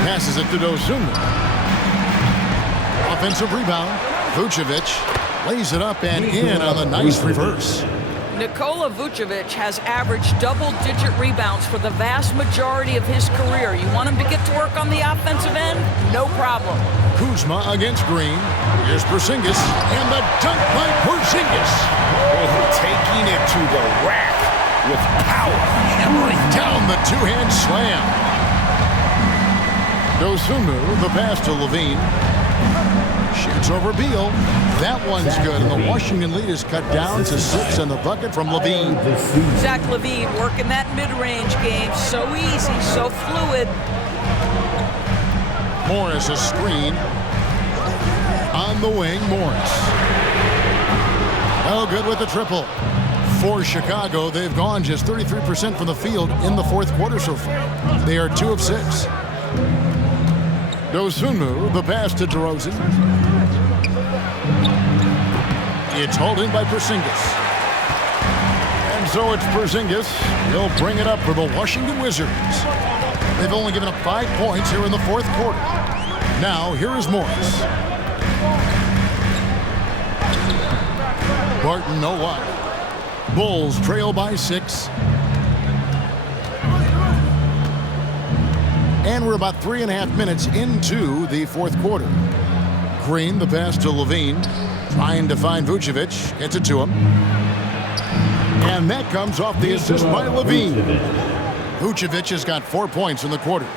Passes it to Dosunmu. Offensive rebound. Vucevic lays it up and in on the nice reverse. Nikola Vucevic has averaged double-digit rebounds for the vast majority of his career. You want him to get to work on the offensive end? No problem. Kuzma against Green. Here's Porzingis, and the dunk by Porzingis. Taking it to the rack with power. Hammering down the two-hand slam. Dosunmu, the pass to Levine. Shoots over Beal. That one's good, and the Washington lead is cut down to 6 on the bucket from Levine. Zach LaVine working that mid-range game. So easy, so fluid. Morris a screen. On the wing, Morris. Oh, good with the triple. For Chicago, they've gone just 33% from the field in the fourth quarter so far. They are 2 of 6. Dosunmu, the pass to DeRozan. It's hauled in by Porzingis. And so it's Porzingis. He'll bring it up for the Washington Wizards. They've only given up 5 points here in the fourth quarter. Now, here is Morris. Barton, no luck. Bulls trail by 6. And we're about 3.5 minutes into the fourth quarter. Green, the pass to Levine. Trying to find Vucevic. Gets it to him. And that comes off the assist by Levine. Vucevic has got 4 points in the quarter.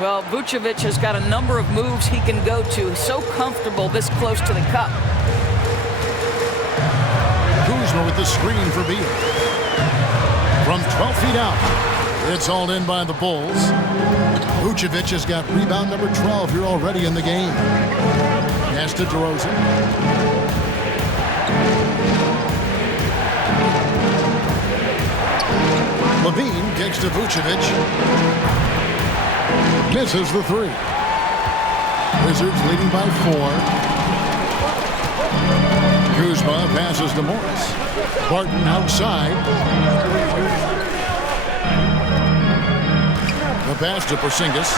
Well, Vucevic has got a number of moves he can go to. So comfortable this close to the cup. Kuzma with the screen for Beal. From 12 feet out. It's hauled in by the Bulls. Vucevic has got rebound number 12 here already in the game. Pass to DeRozan. Levine kicks to Vucevic. Misses the 3. Wizards leading by 4. Kuzma passes to Morris. Barton outside. The pass to Porzingis.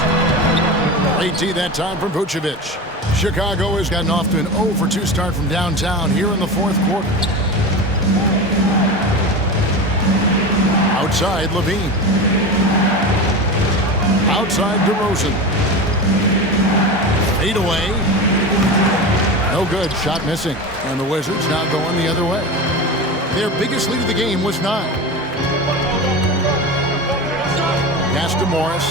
Great D that time from Vucevic. Chicago has gotten off to an 0-for-2 start from downtown here in the fourth quarter. Outside Levine. Outside DeRozan. Fade away. No good. Shot missing. And the Wizards now going the other way. Their biggest lead of the game was 9. Pass to Morris.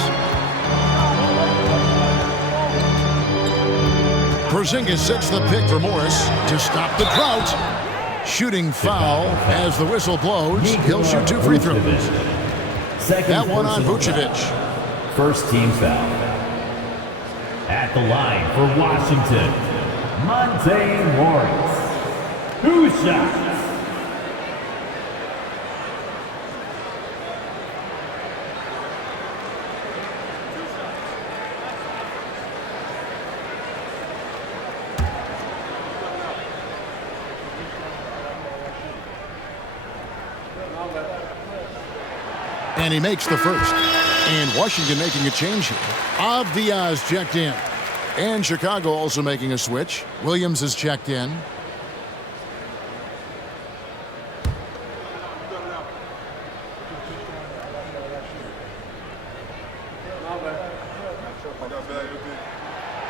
Porzingis sets the pick for Morris to stop the drought. Shooting foul as the whistle blows. He'll shoot 2 free throws. That one on Vucevic. First team foul. At the line for Washington, Monte Morris. 2 shots. And he makes the first. And Washington making a change here. Avdia's checked in. And Chicago also making a switch. Williams is checked in.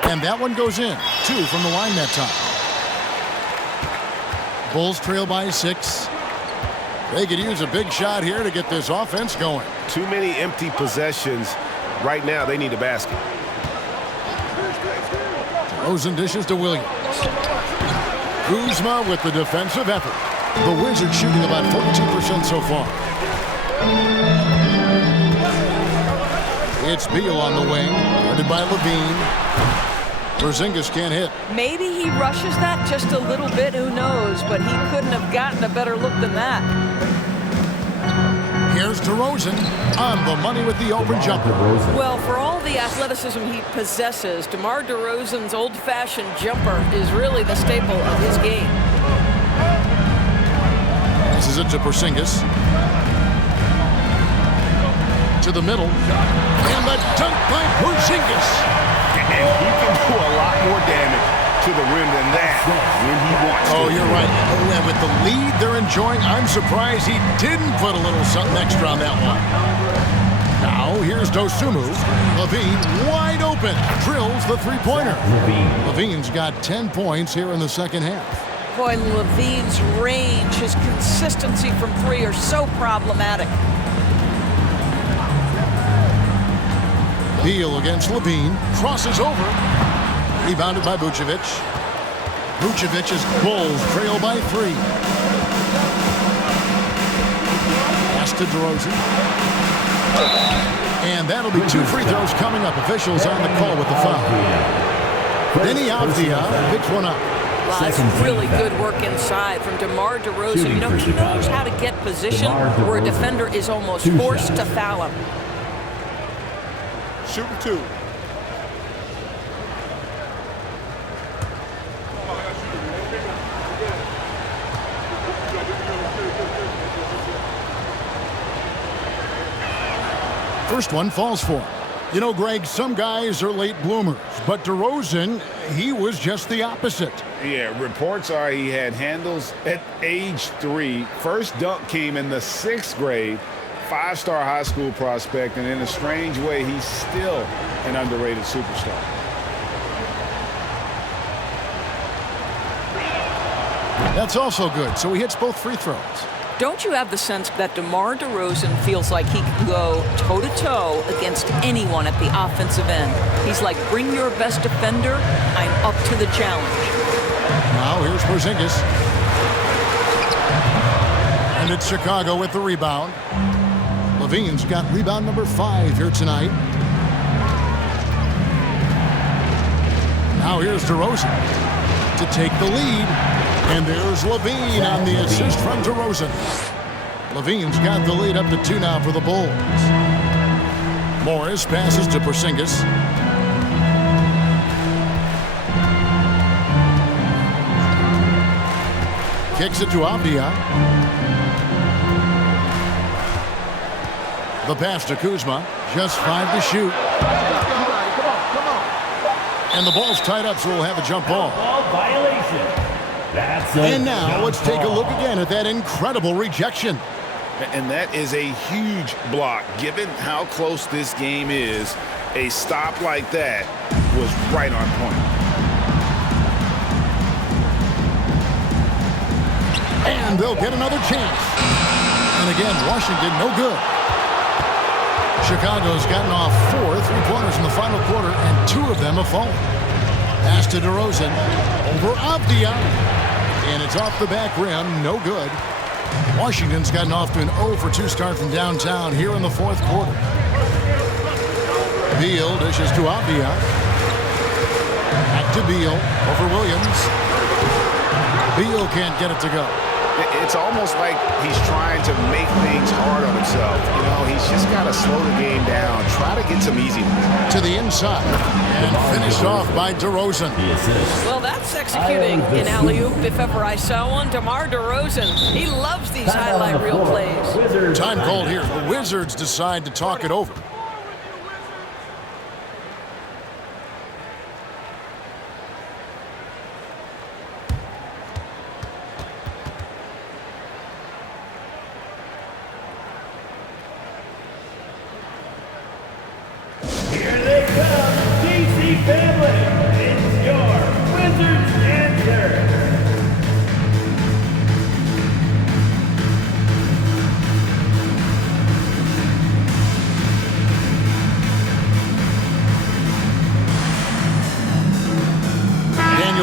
And that one goes in. 2 from the line that time. Bulls trail by 6. They could use a big shot here to get this offense going. Too many empty possessions. Right now, they need a basket. DeRozan dishes to Williams. Kuzma with the defensive effort. The Wizards shooting about 42% so far. It's Beal on the wing, guarded by Levine. Porzingis can't hit. Maybe he rushes that just a little bit, who knows, but he couldn't have gotten a better look than that. Here's DeRozan on the money with the open jumper. Well, for all the athleticism he possesses, DeMar DeRozan's old-fashioned jumper is really the staple of his game. Passes it to Porzingis. To the middle. And the dunk by Porzingis. And he can do a lot more damage to the rim than that when he wants to. Oh, you're right. Oh, and with the lead they're enjoying, I'm surprised he didn't put a little something extra on that one. Now, here's Dosunmu. Levine wide open. Drills the three-pointer. Levine's got 10 points here in the second half. Boy, Levine's range, his consistency from 3 are so problematic. Beal against Levine. Crosses over. Rebounded by Vucevic. Vucevic's Bulls trail by 3. Pass to DeRozan. And that'll be 2 free throws coming up. Officials on the call with the foul. Denny Avdia picks one up. Well, that's really good work inside from DeMar DeRozan. You know, he knows how to get position where a defender is almost forced to foul him. Shooting 2. First one falls for him. You know, Greg, some guys are late bloomers, but DeRozan, he was just the opposite. Yeah, reports are he had handles at age 3. First dunk came in the 6th grade. 5-star high school prospect, and in a strange way, he's still an underrated superstar. That's also good. So he hits both free throws. Don't you have the sense that DeMar DeRozan feels like he can go toe-to-toe against anyone at the offensive end? He's like, bring your best defender, I'm up to the challenge. Now here's Porzingis. And it's Chicago with the rebound. Levine's got rebound number 5 here tonight. Now here's DeRozan to take the lead. And there's Levine on the assist from DeRozan. Levine's got the lead up to 2 now for the Bulls. Morris passes to Porzingis. Kicks it to Avdia. The pass to Kuzma. Just 5 to shoot. And the ball's tied up, so we'll have a jump ball. Violation. And now let's take a look again at that incredible rejection. And that is a huge block. Given how close this game is, a stop like that was right on point. And they'll get another chance. And again, Washington no good. Chicago's gotten off 4 3-pointers in the final quarter, and 2 of them have fallen. Pass to DeRozan. Over Avdia. And it's off the back rim. No good. Washington's gotten off to an 0 for 2 start from downtown here in the fourth quarter. Beal dishes to Avdia. Back to Beal. Over Williams. Beal can't get it to go. It's almost like he's trying to make things hard on himself. You know, he's just got to slow the game down. Try to get some easy ones. To the inside. And finished off by DeRozan. Well, that's executing an alley-oop if ever I saw one. DeMar DeRozan, he loves these highlight reel plays. Time called here. The Wizards decide to talk it over.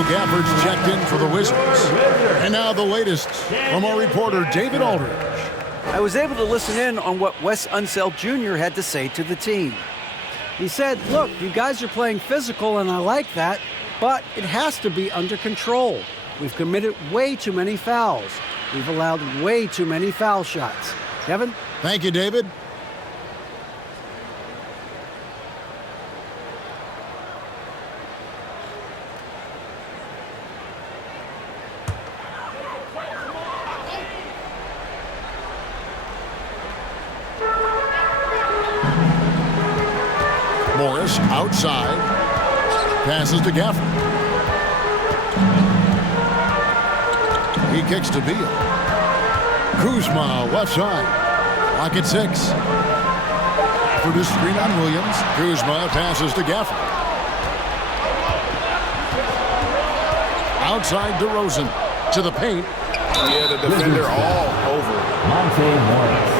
Gafford's checked in for the Wizards. And now the latest from our reporter, David Aldridge. I was able to listen in on what Wes Unseld Jr. had to say to the team. He said, look, you guys are playing physical, and I like that, but it has to be under control. We've committed way too many fouls. We've allowed way too many foul shots. Kevin? Thank you, David. Morris outside. Passes to Gafford. He kicks to Beal. Kuzma left side. Lock at 6. For the screen on Williams. Kuzma passes to Gafford. Outside DeRozan. To the paint. Yeah, the defender all over. Monte Morris.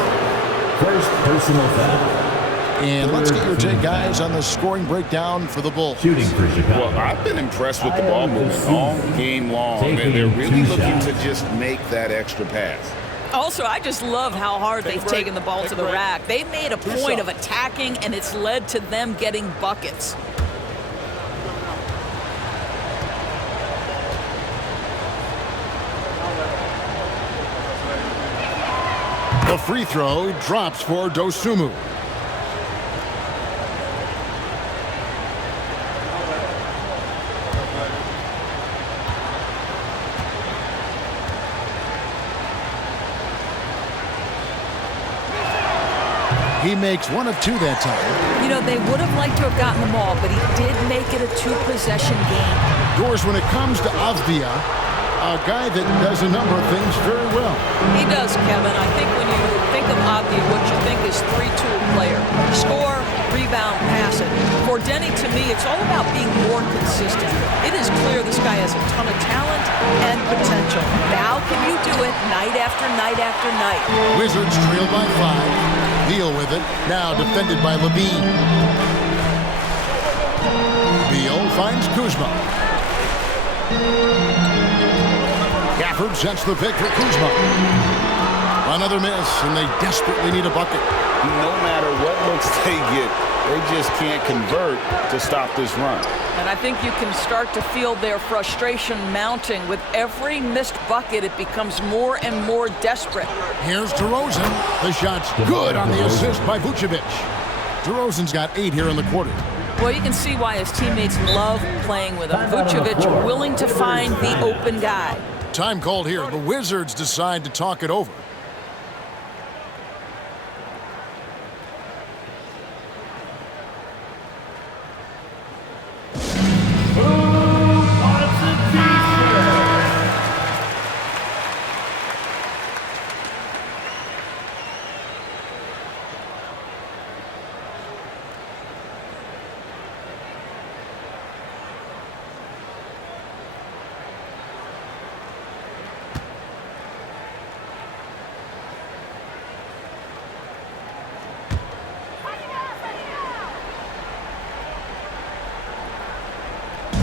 First personal foul. And let's get your take, guys, on the scoring breakdown for the Bulls. Shooting for Chicago. Well, I've been impressed with the ball movement all game long. And they're really looking to just make that extra pass. Also, I just love how hard they've taken the ball to the rack. They made a point of attacking, and it's led to them getting buckets. The free throw drops for Dosunmu. He makes 1 of 2 that time. You know, they would have liked to have gotten them all, but he did make it a 2-possession game. Doors, when it comes to Avdia, a guy that does a number of things very well. He does, Kevin. I think when you think of Avdia, what you think is 3-tool player. Score, rebound, pass it. For Denny, to me, it's all about being more consistent. It is clear this guy has a ton of talent and potential. Now can you do it night after night after night? Wizards trail by 5. Beal with it. Now defended by Levine. Beal finds Kuzma. Gafford sets the pick for Kuzma. Another miss, and they desperately need a bucket. No matter what looks they get, they just can't convert to stop this run. And I think you can start to feel their frustration mounting. With every missed bucket, it becomes more and more desperate. Here's DeRozan. The shot's good on the assist by Vucevic. DeRozan's got 8 here in the quarter. Well, you can see why his teammates love playing with him. Vucevic willing to find the open guy. Time called here. The Wizards decide to talk it over.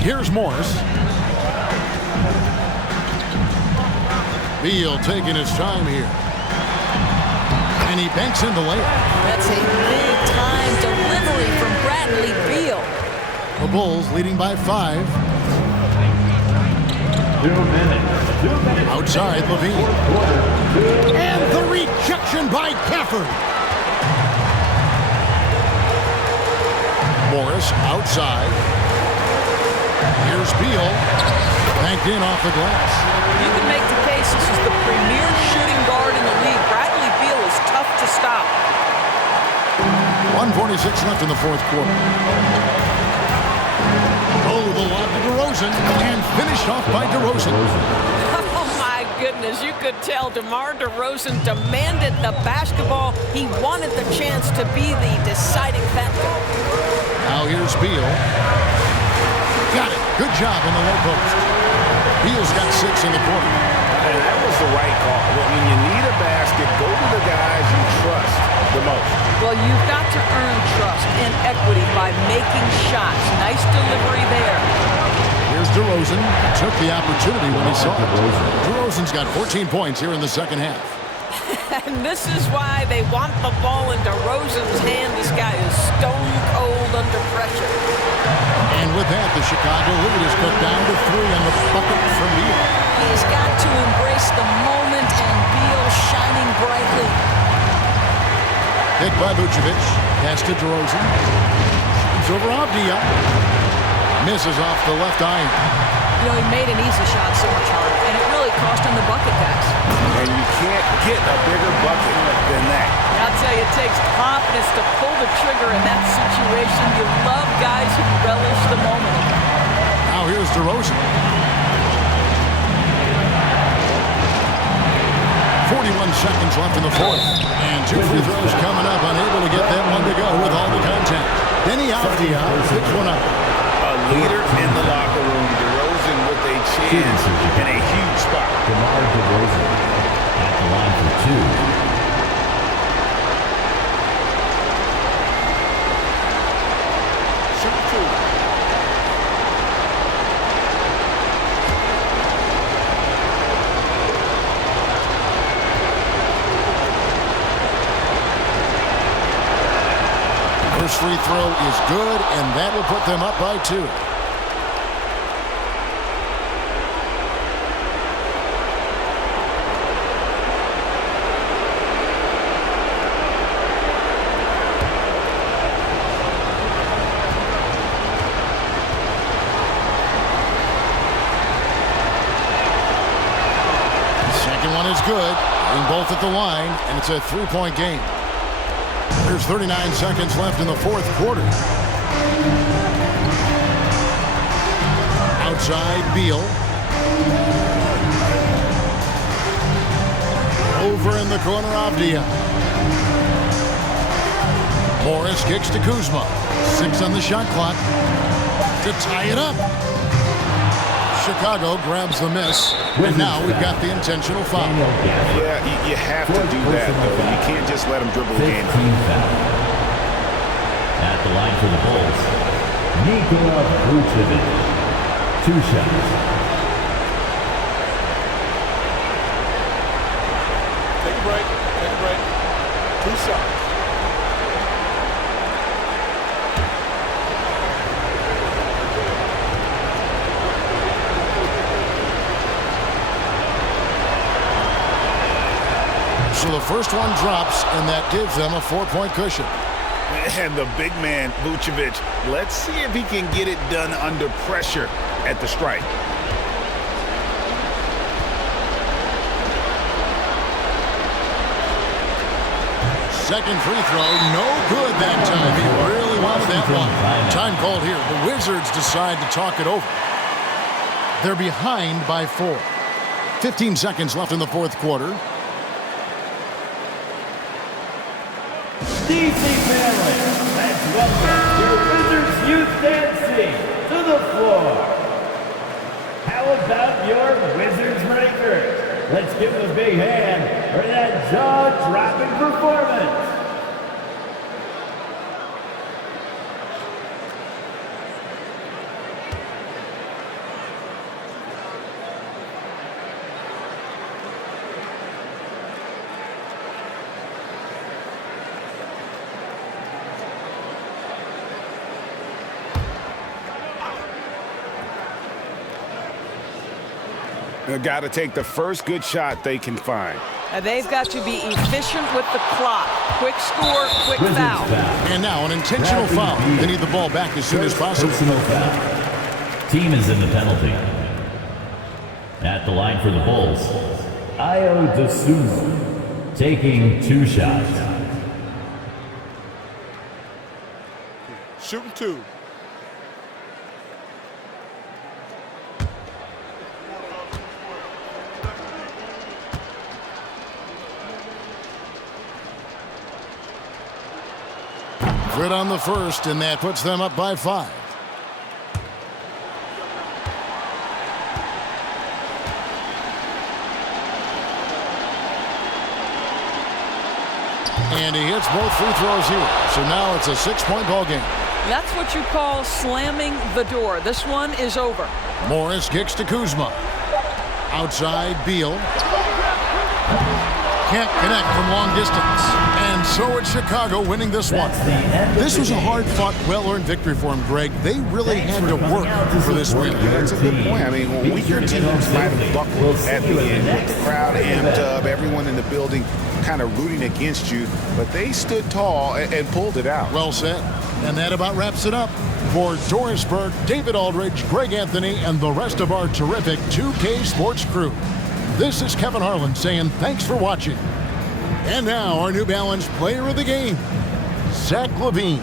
Here's Morris. Beal taking his time here. And he banks in the layup. That's a big-time delivery from Bradley Beal. The Bulls leading by 5. 2 minutes. Outside Levine. And the rejection by Gafford. Morris outside. Here's Beal. Banked in off the glass. You can make the case this is the premier shooting guard in the league. Bradley Beal is tough to stop. 1:46 left in the fourth quarter. Oh, the lob to DeRozan, and finished off by DeRozan. Oh, my goodness. You could tell DeMar DeRozan demanded the basketball. He wanted the chance to be the deciding factor. Now here's Beal. Got it. Good job on the low post. Beal's got 6 in the quarter. And that was the right call. When you need a basket, go to the guys you trust the most. Well, you've got to earn trust and equity by making shots. Nice delivery there. Here's DeRozan. Took the opportunity when he saw it. DeRozan's got 14 points here in the second half. And this is why they want the ball in DeRozan's hand. This guy is stone cold under pressure. And with that, the Chicago lead is cut down to 3 on the bucket from Beal. He's got to embrace the moment, and Beal shining brightly. Hit by Vucevic. Pass to DeRozan. Shoots over Avdia. Misses off the left iron. You know, he made an easy shot so much harder, and it really cost him the bucket, guys. And you can't get a bigger bucket than that. I'll tell you, it takes confidence to pull the trigger in that situation. You love guys who relish the moment. Now here's DeRozan. 41 seconds left in the fourth. And 2 free throws coming up. Unable to get that one to go with all the contact. Denny Avdia picks one up. A leader in the locker room. DeRozan with a chance in a huge spot. DeMar DeRozan at the line for 2. First free throw is good, and that will put them up by 2. Second one is good, and both at the line, and it's a 3-point game. There's 39 seconds left in the fourth quarter. Outside, Beal. Over in the corner, Avdia. Morris kicks to Kuzma. 6 on the shot clock to tie it up. Chicago grabs the miss, and now we've got the intentional foul. Yeah, you have to do that, though. You can't just let them dribble the game. At the line for the Bulls, Nikola Vucevic. 2 shots. Take a break. Take a break. 2 shots. So the first one drops, and that gives them a 4-point cushion. And the big man, Vucevic, let's see if he can get it done under pressure at the strike. Second free throw, no good that time. He really wanted that one. Time called here. The Wizards decide to talk it over. They're behind by 4. 15 seconds left in the fourth quarter. DC family, let's welcome your Wizards Youth Dancing to the floor. How about your Wizards Breakers? Let's give them a big hand for that jaw-dropping performance. They've got to take the first good shot they can find. They've got to be efficient with the clock. Quick score, quick foul. And now an intentional foul. They need the ball back as soon as possible. Personal foul. Team is in the penalty. At the line for the Bulls, Ayo Dosunmu taking 2 shots. Shooting 2. Good on the first, and that puts them up by 5. And he hits both free throws here. So now it's a 6-point ball game. That's what you call slamming the door. This one is over. Morris kicks to Kuzma. Outside, Beal. Can't connect from long distance. And so it's Chicago winning this one. This was a hard-fought, well-earned victory for him, Greg. They really had to work for this win. That's a good point. I mean, when weaker teams might have buckled at the end with the crowd amped up, everyone in the building kind of rooting against you, but they stood tall and pulled it out. Well said. And that about wraps it up. For Doris Burke, David Aldridge, Greg Anthony, and the rest of our terrific 2K Sports crew, this is Kevin Harlan saying thanks for watching. And now our New Balance player of the game, Zach LaVine.